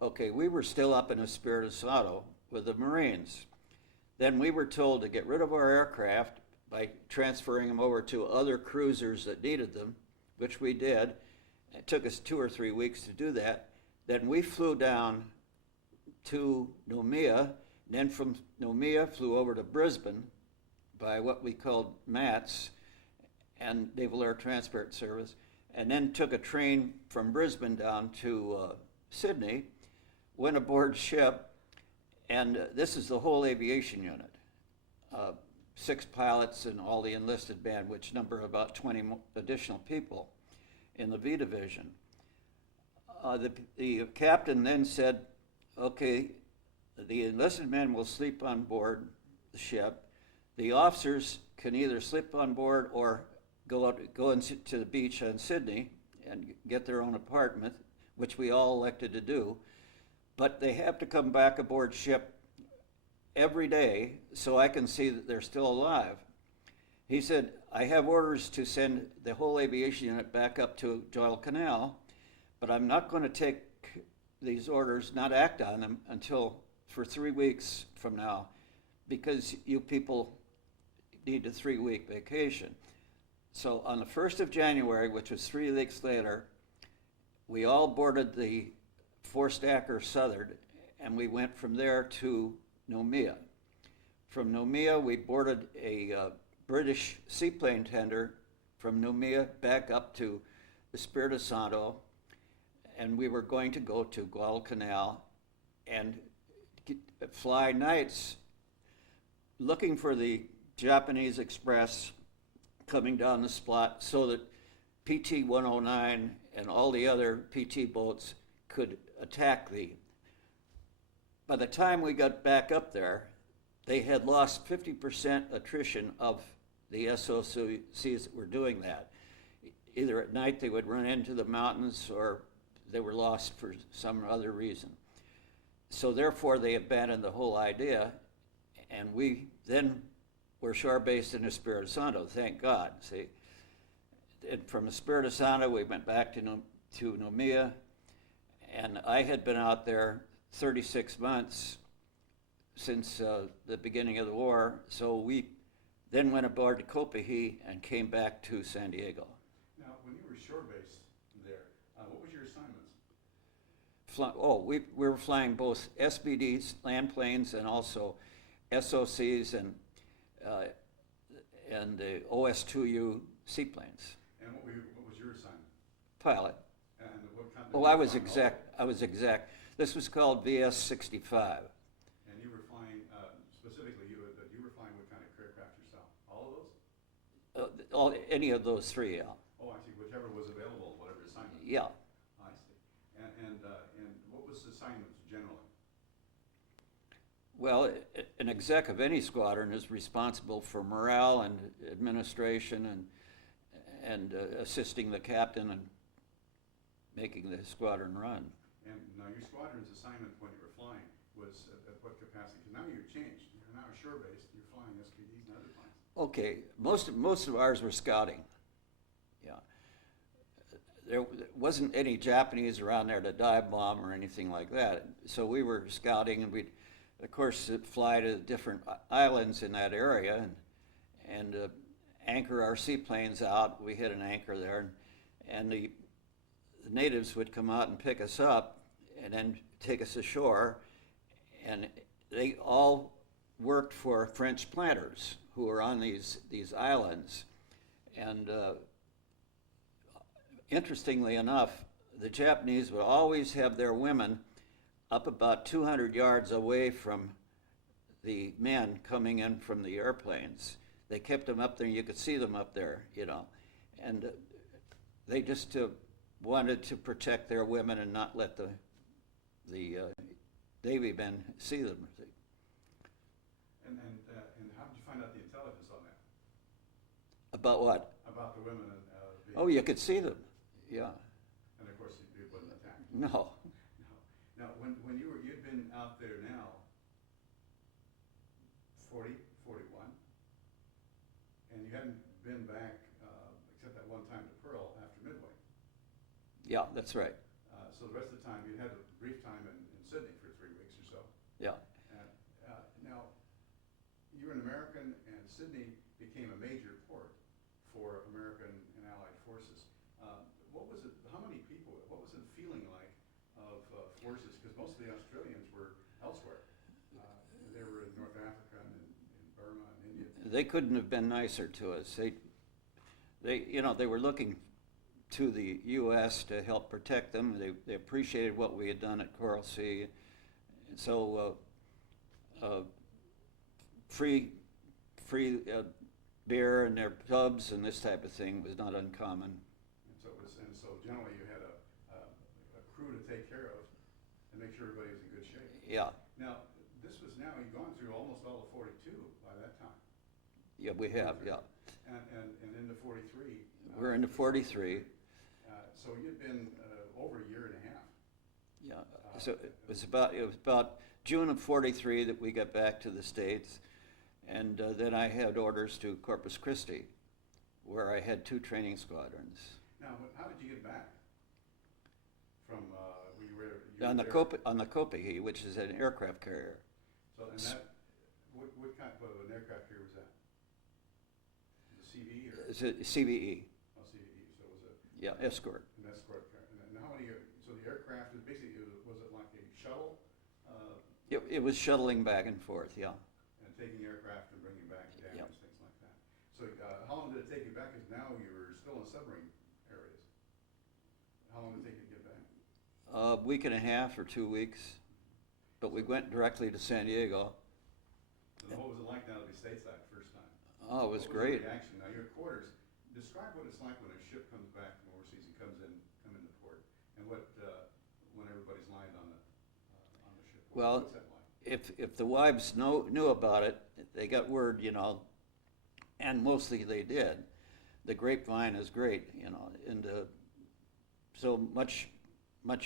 Okay, we were still up in Espiritu Santo with the Marines. Then we were told to get rid of our aircraft by transferring them over to other cruisers that needed them, which we did. It took us 2 or 3 weeks to do that. Then we flew down to Noumea, and then from Noumea flew over to Brisbane by what we called MATS, and Naval Air Transport Service, and then took a train from Brisbane down to Sydney, went aboard ship, and this is the whole aviation unit. 6 pilots and all the enlisted band, which number about 20 additional people in the V division. The captain then said, okay, the enlisted men will sleep on board the ship. The officers can either sleep on board or go to the beach on Sydney and get their own apartment, which we all elected to do. But they have to come back aboard ship every day so I can see that they're still alive. He said, I have orders to send the whole aviation unit back up to Guadalcanal, but I'm not going to take these orders, not act on them until for 3 weeks from now, because you people need a 3-week vacation. So on the 1st of January, which was 3 weeks later, we all boarded the 4-stacker Southern, and we went from there to Noumea. From Noumea, we boarded a British seaplane tender from Noumea back up to Espiritu Santo, and we were going to go to Guadalcanal and fly nights looking for the Japanese Express coming down the Splat so that PT 109 and all the other PT boats could attack the. By the time we got back up there, they had lost 50% attrition of the SOCs that were doing that. Either at night they would run into the mountains or they were lost for some other reason. So therefore they abandoned the whole idea, and we then were shore-based in Espiritu Santo, thank God, see. And from Espiritu Santo we went back to Noumea, and I had been out there 36 months since the beginning of the war, so we then went aboard to Copihi and came back to San Diego. Now, when you were shore-based there, what was your assignments? we were flying both SBDs, land planes, and also SOCs and the OS-2U seaplanes. And what was your assignment? Pilot. And what kind? Well, I was exec. This was called VS-65. And you were flying, specifically, you were flying what kind of aircraft yourself? All of those? Any of those three, yeah. Oh, I see, whichever was available, whatever assignment. Yeah. I see. And what was the assignments generally? Well, an exec of any squadron is responsible for morale and administration and assisting the captain and making the squadron run. And now your squadron's assignment when you were flying was at what capacity? Because now you've changed. You're now shore-based. You're flying SPDs and other planes. Okay, most of ours were scouting. Yeah. There wasn't any Japanese around there to dive bomb or anything like that. So we were scouting, and we'd, of course, fly to different islands in that area and anchor our seaplanes out. We hit an anchor there, and the natives would come out and pick us up and then take us ashore. And they all worked for French planters who were on these islands. And interestingly enough, the Japanese would always have their women up about 200 yards away from the men coming in from the airplanes. They kept them up there, you could see them up there, you know. And they just wanted to protect their women and not let the Navy men see them. And how did you find out the intelligence on that? About what? About the women and being... Oh, you could see them, yeah. And of course, you wouldn't attack. No. No. Now, when you'd been out there now, 40, 41, and you hadn't been back, except that one time to Pearl after Midway. Yeah, that's right. So the rest of the time, you had a brief time in Sydney for 3 weeks or so. Yeah. Now, you're an American, and Sydney became a major port for American and Allied forces. What was it? How many people? What was it feeling like of forces? Because most of the Australians were elsewhere. They were in North Africa and in Burma and India. They couldn't have been nicer to us. They were looking to the U.S. to help protect them. They appreciated what we had done at Coral Sea. So free beer in their pubs and this type of thing was not uncommon. And so generally you had a crew to take care of and make sure everybody was in good shape. Yeah. Now, you've gone through almost all of 42 by that time. Yeah, we have, yeah. And into 43. We're into 43. So you'd been over a year and a half. Yeah. So it was about June of 43 that we got back to the States, and then I had orders to Corpus Christi, where I had 2 training squadrons. Now, how did you get back from On the Copihi, which is an aircraft carrier. So, and that, what kind of an aircraft carrier was that? The CVE or? It's a CVE. Oh, CVE. So it was a. Yeah, escort. An escort. And how many? So the aircraft is basically was it like a shuttle? It was shuttling back and forth. Yeah. And taking aircraft and bringing back damage, Yep. things like that. So how long did it take you back? Because now you were still in submarine areas. How long did it take you to get back? A week and a half or 2 weeks, but we went directly to San Diego. And what was it like now to be stateside first time? Oh, it was What great. the reaction? Now, your quarters, describe what it's like when a ship comes back from overseas and come into port, and when everybody's lined on the ship. Well, What's that like? if the wives knew about it, they got word, and mostly they did. The grapevine is great, and so much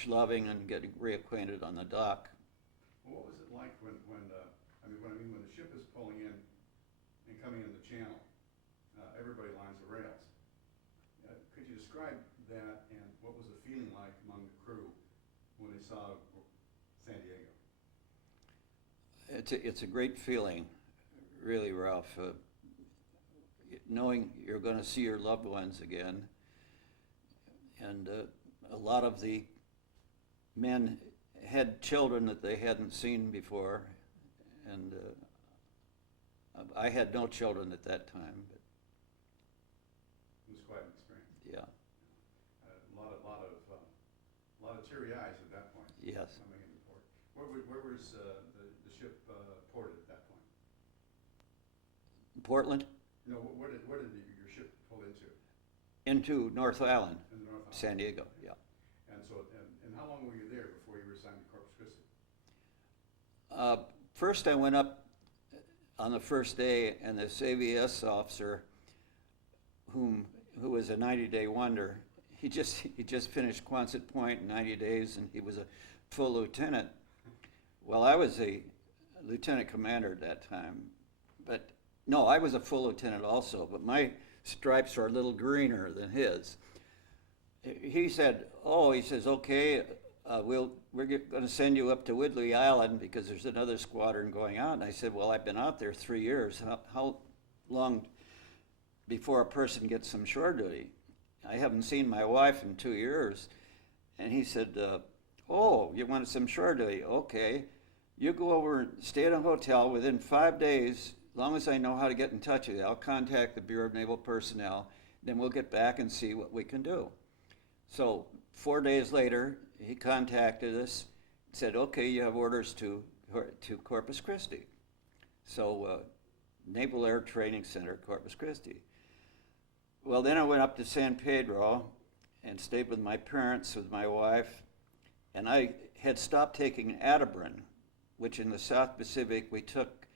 loving and getting reacquainted on the dock. Well, what was it like when the ship is pulling in and coming in the channel? Everybody lines the rails. Could you describe that, and what was the feeling like among the crew when they saw San Diego? It's a great feeling, really, Ralph. Knowing you're going to see your loved ones again, and a lot of the men had children that they hadn't seen before, and I had no children at that time, but It was quite an experience. yeah, A lot of teary eyes at that point. yes. Coming into port. Where was the ship ported at that point? Portland No, where did your ship pull into? into North Island, In the North Island? San Diego, yeah. And so, and how long were you there before you were assigned to Corpus Christi? First I went up on the first day, and this AVS officer, who was a 90-day wonder, he just finished Quonset Point in 90 days, and he was a full lieutenant. Well, I was a lieutenant commander at that time, but no, I was a full lieutenant also, but my stripes are a little greener than his. He said, okay, we're going to send you up to Wwii Island because there's another squadron going out. And I said, well, I've been out there 3 years. How long before a person gets some shore duty? I haven't seen my wife in 2 years. And he said, you wanted some shore duty? Okay. You go over and stay at a hotel within 5 days. As long as I know how to get in touch with you, I'll contact the Bureau of Naval Personnel. Then we'll get back and see what we can do. So 4 days later, he contacted us, said, okay, you have orders to Corpus Christi. So Naval Air Training Center, Corpus Christi. Well, then I went up to San Pedro and stayed with my parents, with my wife, and I had stopped taking Atabrine, which in the South Pacific we took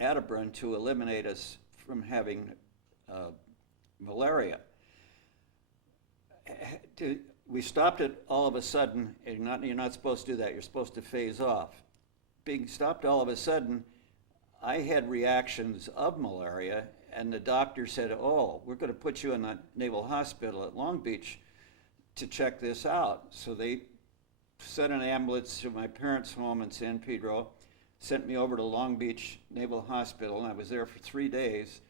Atabrine to eliminate us from having malaria. We stopped it all of a sudden, and you're not supposed to do that, you're supposed to phase off. Being stopped all of a sudden, I had reactions of malaria, and the doctor said, we're going to put you in the Naval Hospital at Long Beach to check this out. So they sent an ambulance to my parents' home in San Pedro, sent me over to Long Beach Naval Hospital, and I was there for 3 days.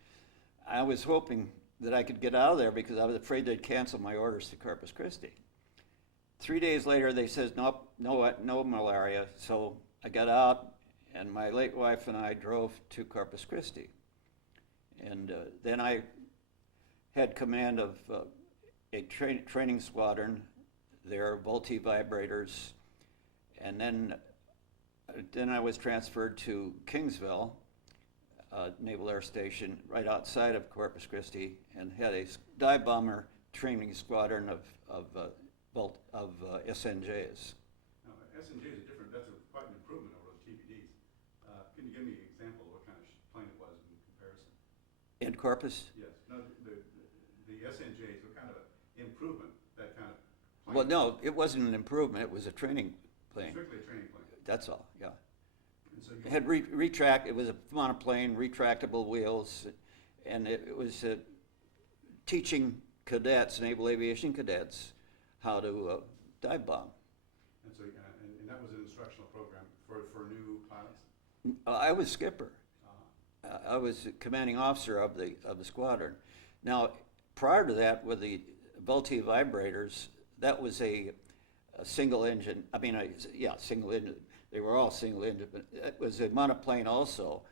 I was hoping that I could get out of there because I was afraid they'd cancel my orders to Corpus Christi. 3 days later, they said, nope, no malaria. So I got out, and my late wife and I drove to Corpus Christi. And then I had command of a training squadron there, Vultee vibrators, and then I was transferred to Kingsville Naval Air Station right outside of Corpus Christi, and had a dive bomber training squadron of SNJs. Now, SNJ is that's quite an improvement over those TBDs. Can you give me an example of what kind of plane it was in comparison? In Corpus? Yes. No, the SNJs, what kind of improvement that kind of plane? Well, no, it wasn't an improvement. It was a training plane. Strictly a training plane. That's all, yeah. And so It had it was a monoplane, retractable wheels, and it was teaching cadets, naval aviation cadets, how to dive bomb. And so, and that was an instructional program for new pilots? I was skipper. I was commanding officer of the squadron. Now, prior to that, with the Vultee vibrators, that was a single engine. Single engine. They were all single engine, but it was a monoplane also,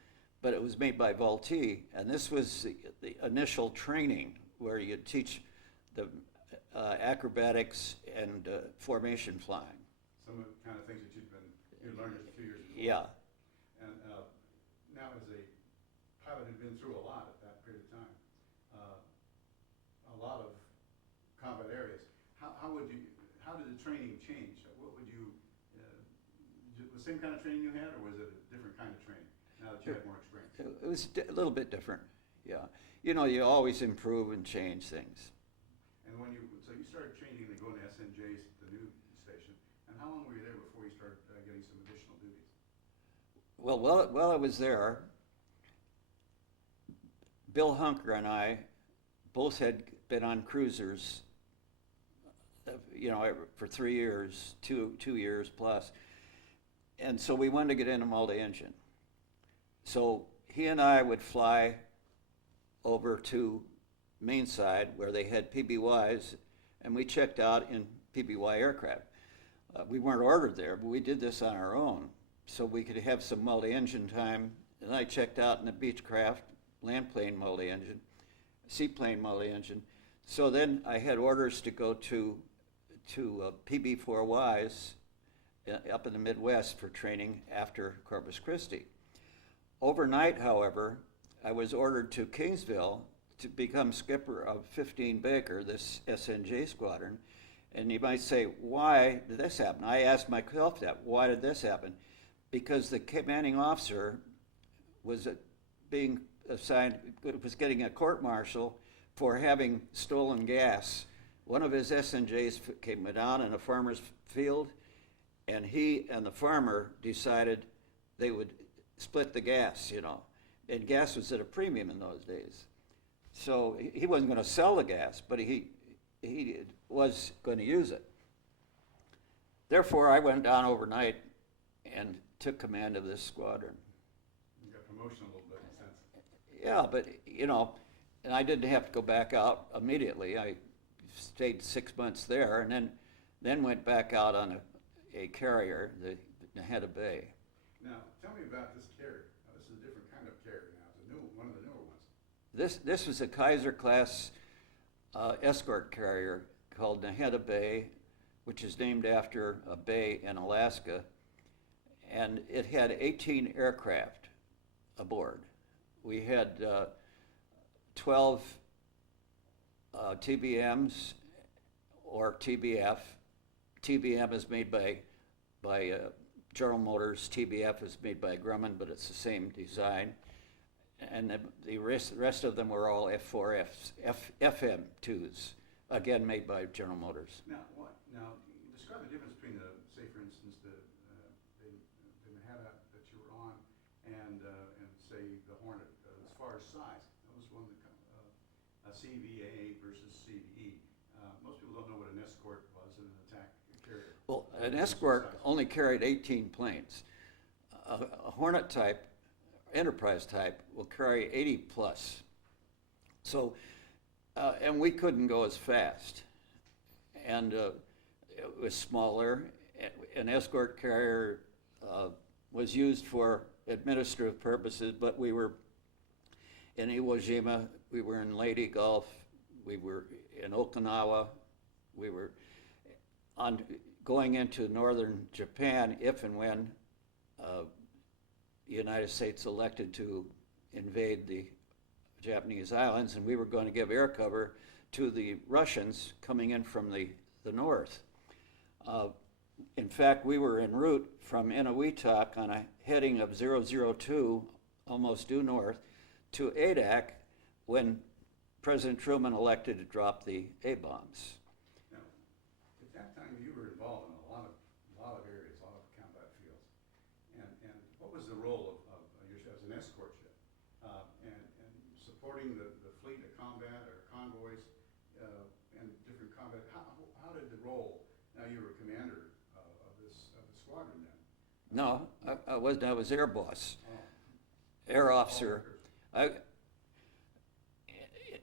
but it was made by Vultee, and this was the initial training where you teach the acrobatics and formation flying. Some of the kind of things that you learned just a few years before. Yeah. And now, as a pilot who'd been through a lot at that period of time, a lot of combat areas, how did the training change? What would you, the same kind of training you had, or was it a different kind of training now that you had more experience? It was a little bit different, yeah. You know, you always improve and change things. And so you started changing and going to SNJs, the new station, and how long were you there before you started getting some additional duties? Well, while I was there, Bill Hunker and I both had been on cruisers, for 3 years, 2 years plus. And so we wanted to get in a multi-engine. So he and I would fly over to Mainside where they had PBYs, and we checked out in PBY aircraft. We weren't ordered there, but we did this on our own, so we could have some multi-engine time. And I checked out in the Beechcraft, land plane multi-engine, seaplane multi-engine. So then I had orders to go to PB4Ys up in the Midwest for training after Corpus Christi. Overnight, however, I was ordered to Kingsville to become skipper of 15 Baker, this SNJ squadron. And you might say, why did this happen? I asked myself that, why did this happen? Because the commanding officer was being assigned, was getting a court-martial for having stolen gas. One of his SNJs came down in a farmer's field, and he and the farmer decided they would split the gas, you know. And gas was at a premium in those days. So he wasn't going to sell the gas, but he was going to use it. Therefore, I went down overnight and took command of this squadron. You got promotion a little bit in a sense. Yeah, but, you know, and I didn't have to go back out immediately. I stayed 6 months there and then went back out on a carrier, the Naheda Bay. Now, tell me about this carrier. Now, this is a different kind of carrier now. It's a new, one of the newer ones. This was a Kaiser class escort carrier called Naheda Bay, which is named after a bay in Alaska, and it had 18 aircraft aboard. We had 12 TBMs or TBF. TBM is made by General Motors. TBF is made by Grumman, but it's the same design. And the rest of them were all F4Fs, FM2s, again made by General Motors. Now, describe the difference between the, say, for instance, the Naheda that you were on, and say the Hornet, as far as size. That was one that a CVA versus CVE. Most people don't know what an escort was in an attack carrier. Well, an escort only carried 18 planes. A Hornet type, Enterprise type, will carry 80 plus. So, and we couldn't go as fast. And it was smaller. An escort carrier was used for administrative purposes, but we were in Iwo Jima, we were in Leyte Gulf, we were in Okinawa, we were going into northern Japan if and when the United States elected to invade the Japanese islands, and we were going to give air cover to the Russians coming in from the north. In fact, we were en route from Eniwetok on a heading of 002, almost due north, to Adak when President Truman elected to drop the A-bombs. Now, at that time, you were involved in a lot of areas, a lot of combat fields. And what was the role of yours as an escort ship? And supporting the fleet of combat or convoys and different combat, how did the role, now you were commander of the squadron then? No, I wasn't. I was air boss, Oh. air officer.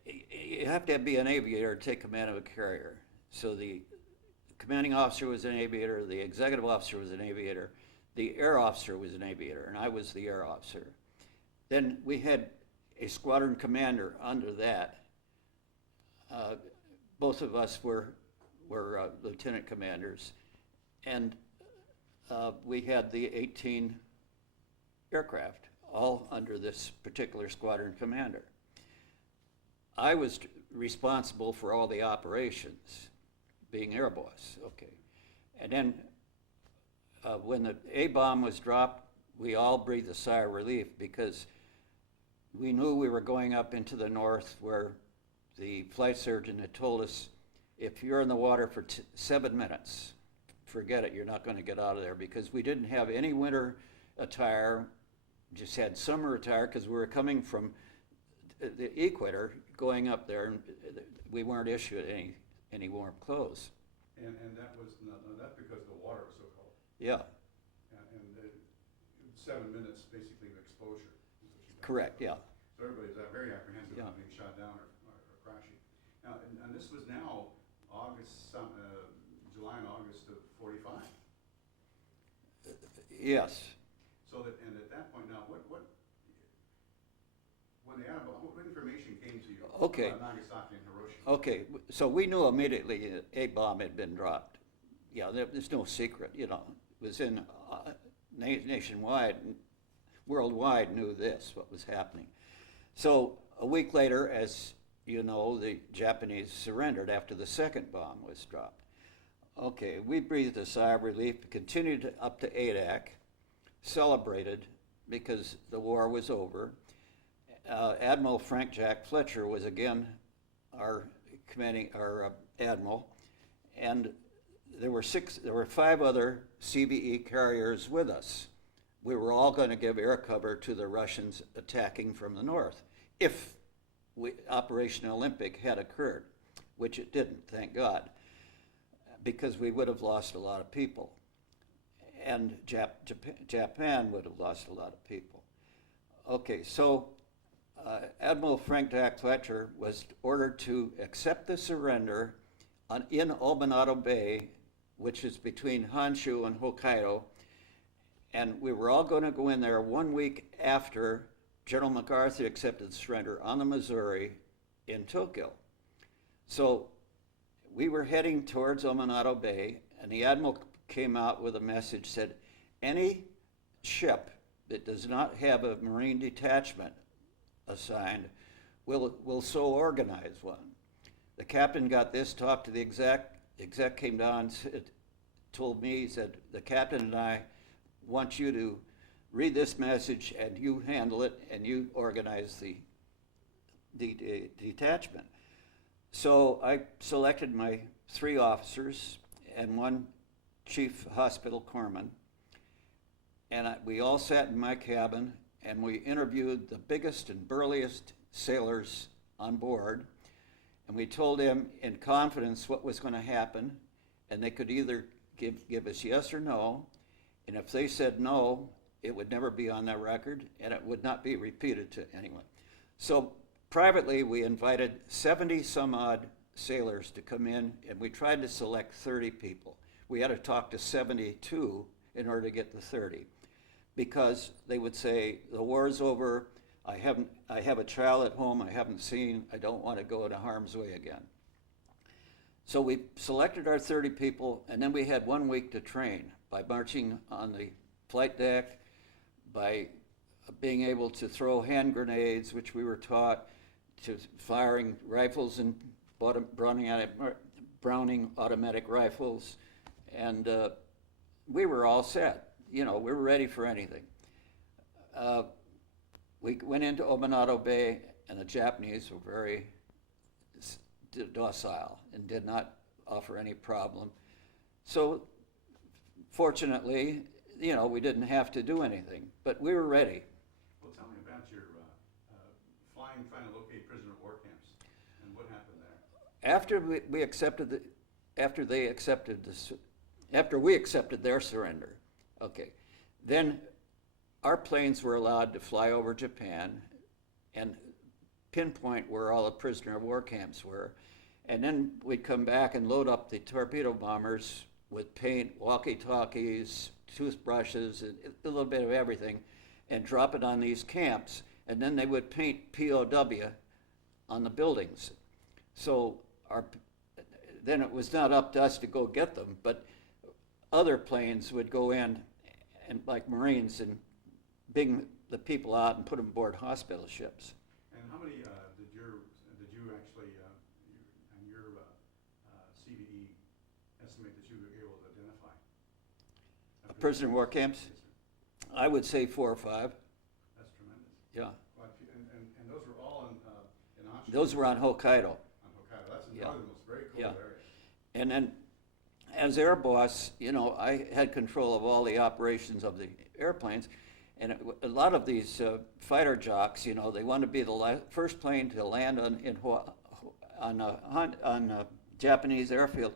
You have to be an aviator to take command of a carrier. So the commanding officer was an aviator, the executive officer was an aviator, the air officer was an aviator, and I was the air officer. Then we had a squadron commander under that. Both of us were lieutenant commanders, and we had the 18 aircraft, all under this particular squadron commander. I was responsible for all the operations, being air boss, okay. And then when the A-bomb was dropped, we all breathed a sigh of relief because we knew we were going up into the north where the flight surgeon had told us, if you're in the water for 7 minutes, forget it, you're not going to get out of there, because we didn't have any winter attire, just had summer attire because we were coming from the equator going up there, and we weren't issued any warm clothes. And that was, that's because the water was so cold. Yeah. And 7 minutes basically of exposure. Is what you got. Correct, yeah. So everybody's very apprehensive Yeah. about being shot down or crashing. Now, and this was now August, July and August of 45. Yes. So that, and at that point now, when the atom, what information came to you Okay. about Nagasaki and Hiroshima? Okay, so we knew immediately that a bomb had been dropped. Yeah, there's no secret, you know. It was in nationwide, worldwide knew this, what was happening. So a week later, as you know, the Japanese surrendered after the second bomb was dropped. Okay, we breathed a sigh of relief, continued up to Adak, celebrated because the war was over. Admiral Frank Jack Fletcher was again our admiral, and there were 5 other CBE carriers with us. We were all going to give air cover to the Russians attacking from the north, if Operation Olympic had occurred, which it didn't, thank God, because we would have lost a lot of people, and Japan would have lost a lot of people. Okay, so Admiral Frank Jack Fletcher was ordered to accept the surrender in Obanato Bay, which is between Honshu and Hokkaido, and we were all going to go in there 1 week after General MacArthur accepted the surrender on the Missouri in Tokyo. So we were heading towards Obanato Bay, and the Admiral came out with a message, said, any ship that does not have a Marine detachment assigned will so organize one. The captain got this, talked to the exec came down, told me, he said, the captain and I want you to read this message and you handle it and you organize the detachment. So I selected my 3 officers and 1 chief hospital corpsman, and we all sat in my cabin and we interviewed the biggest and burliest sailors on board, and we told them in confidence what was going to happen, and they could either give us yes or no, and if they said no, it would never be on their record and it would not be repeated to anyone. So privately, we invited 70 some odd sailors to come in, and we tried to select 30 people. We had to talk to 72 in order to get the 30, because they would say, the war's over, I have a child at home I haven't seen, I don't want to go into harm's way again. So we selected our 30 people, and then we had 1 week to train by marching on the flight deck, by being able to throw hand grenades, which we were taught, to firing rifles and Browning automatic rifles, and we were all set. You know, we were ready for anything. We went into Obanato Bay, and the Japanese were very docile and did not offer any problem. So fortunately, you know, we didn't have to do anything, but we were ready. Well, tell me about your flying, trying to locate prisoner of war camps, and what happened there. After we accepted their surrender, okay, then our planes were allowed to fly over Japan and pinpoint where all the prisoner of war camps were, and then we'd come back and load up the torpedo bombers with paint, walkie-talkies, toothbrushes, and a little bit of everything, and drop it on these camps, and then they would paint POW on the buildings. So then it was not up to us to go get them, but other planes would go in, and like Marines, and bring the people out and put them aboard hospital ships. And how many did you actually on your CVE estimate that you were able to identify? Prisoner of war camps? I would say 4 or 5. That's tremendous. Yeah. And those were all in Honshu? Those were on Hokkaido. On Hokkaido. That's the northernmost, very cold Yeah. area. And then, as air boss, you know, I had control of all the operations of the airplanes, and a lot of these fighter jocks, you know, they want to be the first plane to land on a Japanese airfield.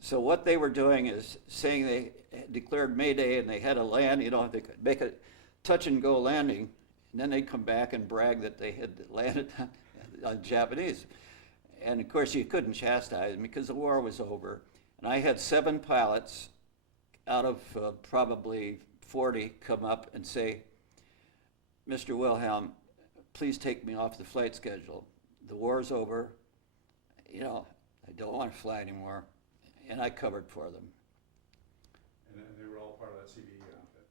So what they were doing is saying they declared Mayday and they had to land, you know, they could make a touch and go landing, and then they'd come back and brag that they had landed on Japanese. And of course you couldn't chastise them because the war was over. And I had 7 pilots out of probably 40 come up and say, Mr. Wilhelm, please take me off the flight schedule. The war's over. You know, I don't want to fly anymore. And I covered for them. And they were all part of that CBE outfit.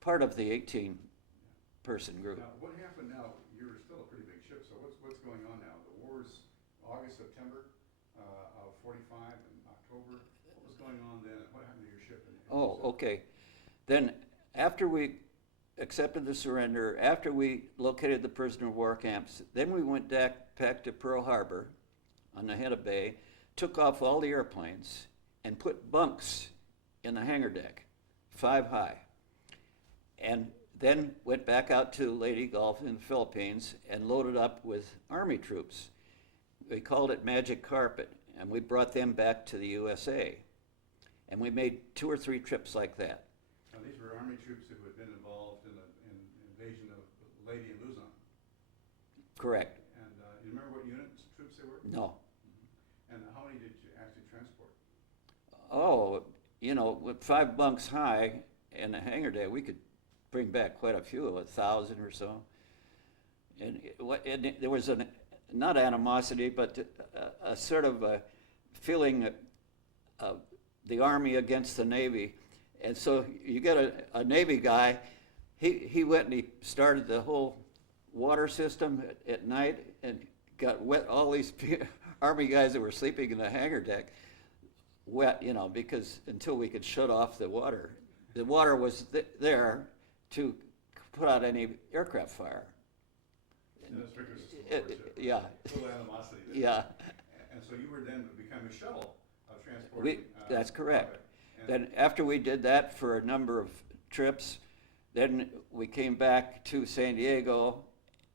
Part of the 18-person group. Now, what happened now? You're still a pretty big ship, so what's going on now? The war's August, September of 45 and October. What was going on then? What happened to your ship? Okay. Then after we accepted the surrender, after we located the prisoner of war camps, then we went back to Pearl Harbor on the head of bay, took off all the airplanes, and put bunks in the hangar deck, 5 high. And then went back out to Leyte Gulf in the Philippines and loaded up with Army troops. We called it Magic Carpet, and we brought them back to the USA. And we made 2 or 3 trips like that. Now, these were Army troops who had been involved in the invasion of Leyte and Luzon. Correct. And you remember what units, troops they were? No. And how many did you actually transport? Oh, you know, with 5 bunks high in a hangar day, we could bring back quite a few, 1,000 or so. And there was not animosity, but a sort of a feeling of the Army against the Navy. And so you get a Navy guy, he went and he started the whole water system at night and got wet all these Army guys that were sleeping in the hangar deck wet, you know, because until we could shut off the water. The water was there to put out any aircraft fire. Yeah. Little animosity there. Yeah. And so you were then become a shuttle of transporting. That's correct. Okay. Then after we did that for a number of trips, then we came back to San Diego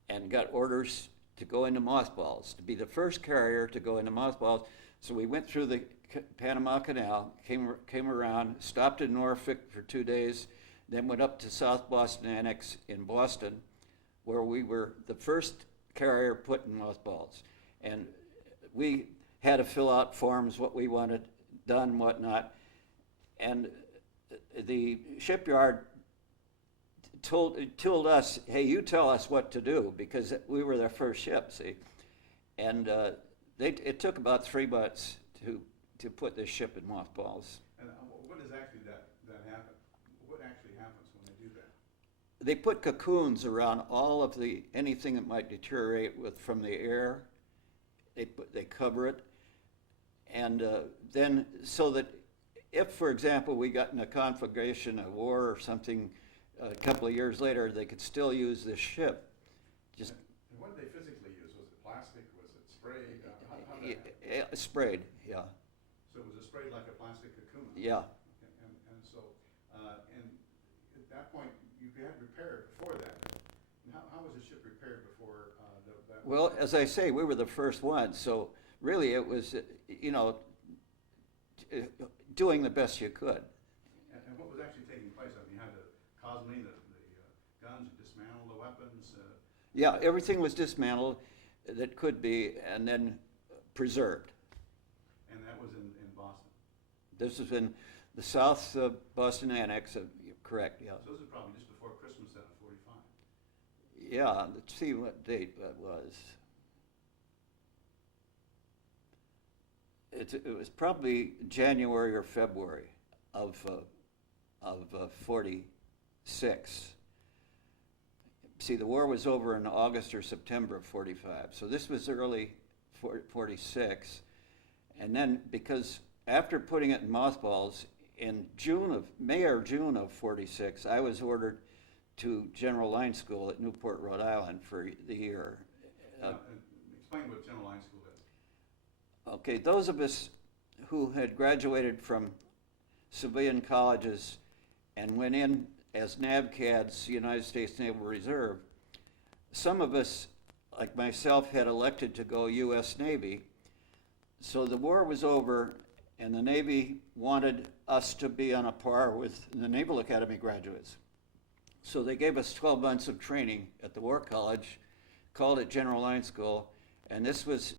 and got orders to go into mothballs, to be the first carrier to go into mothballs. So we went through the Panama Canal, came around, stopped in Norfolk for 2 days, then went up to South Boston Annex in Boston, where we were the first carrier put in mothballs. And we had to fill out forms, what we wanted done, whatnot. And the shipyard told us, hey, you tell us what to do, because we were their first ship, see. And it took about 3 months to put this ship in mothballs. And what is actually that happen? What actually happens when they do that? They put cocoons around all of anything that might deteriorate from the air. They cover it, and then so that if, for example, we got in a conflagration, a war or something, a couple of years later, they could still use this ship. And what did they physically use? Was it plastic? Was it sprayed? How did that happen? Sprayed, yeah. So it was sprayed like a plastic cocoon? Yeah. Okay. And so, and at that point, you had repaired before that. And how was the ship repaired before that? Well, as I say, we were the first ones, so really it was, you know, doing the best you could. And what was actually taking place? I mean, you had to cosme the guns, dismantle the weapons? Yeah, everything was dismantled that could be, and then preserved. And that was in Boston? This was in the South Boston Annex, correct, yeah. So this is probably just before Christmas then of 45? Yeah, let's see what date that was. It was probably January or February of 46. See, the war was over in August or September of 45, so this was early 46. And then, because after putting it in mothballs, in May or June of 46, I was ordered to General Line School at Newport, Rhode Island for the year. Explain what General Line School is. Okay, those of us who had graduated from civilian colleges and went in as NAVCADs, United States Naval Reserve, some of us, like myself, had elected to go U.S. Navy. So the war was over, and the Navy wanted us to be on a par with the Naval Academy graduates. So they gave us 12 months of training at the War College, called it General Line School, and this was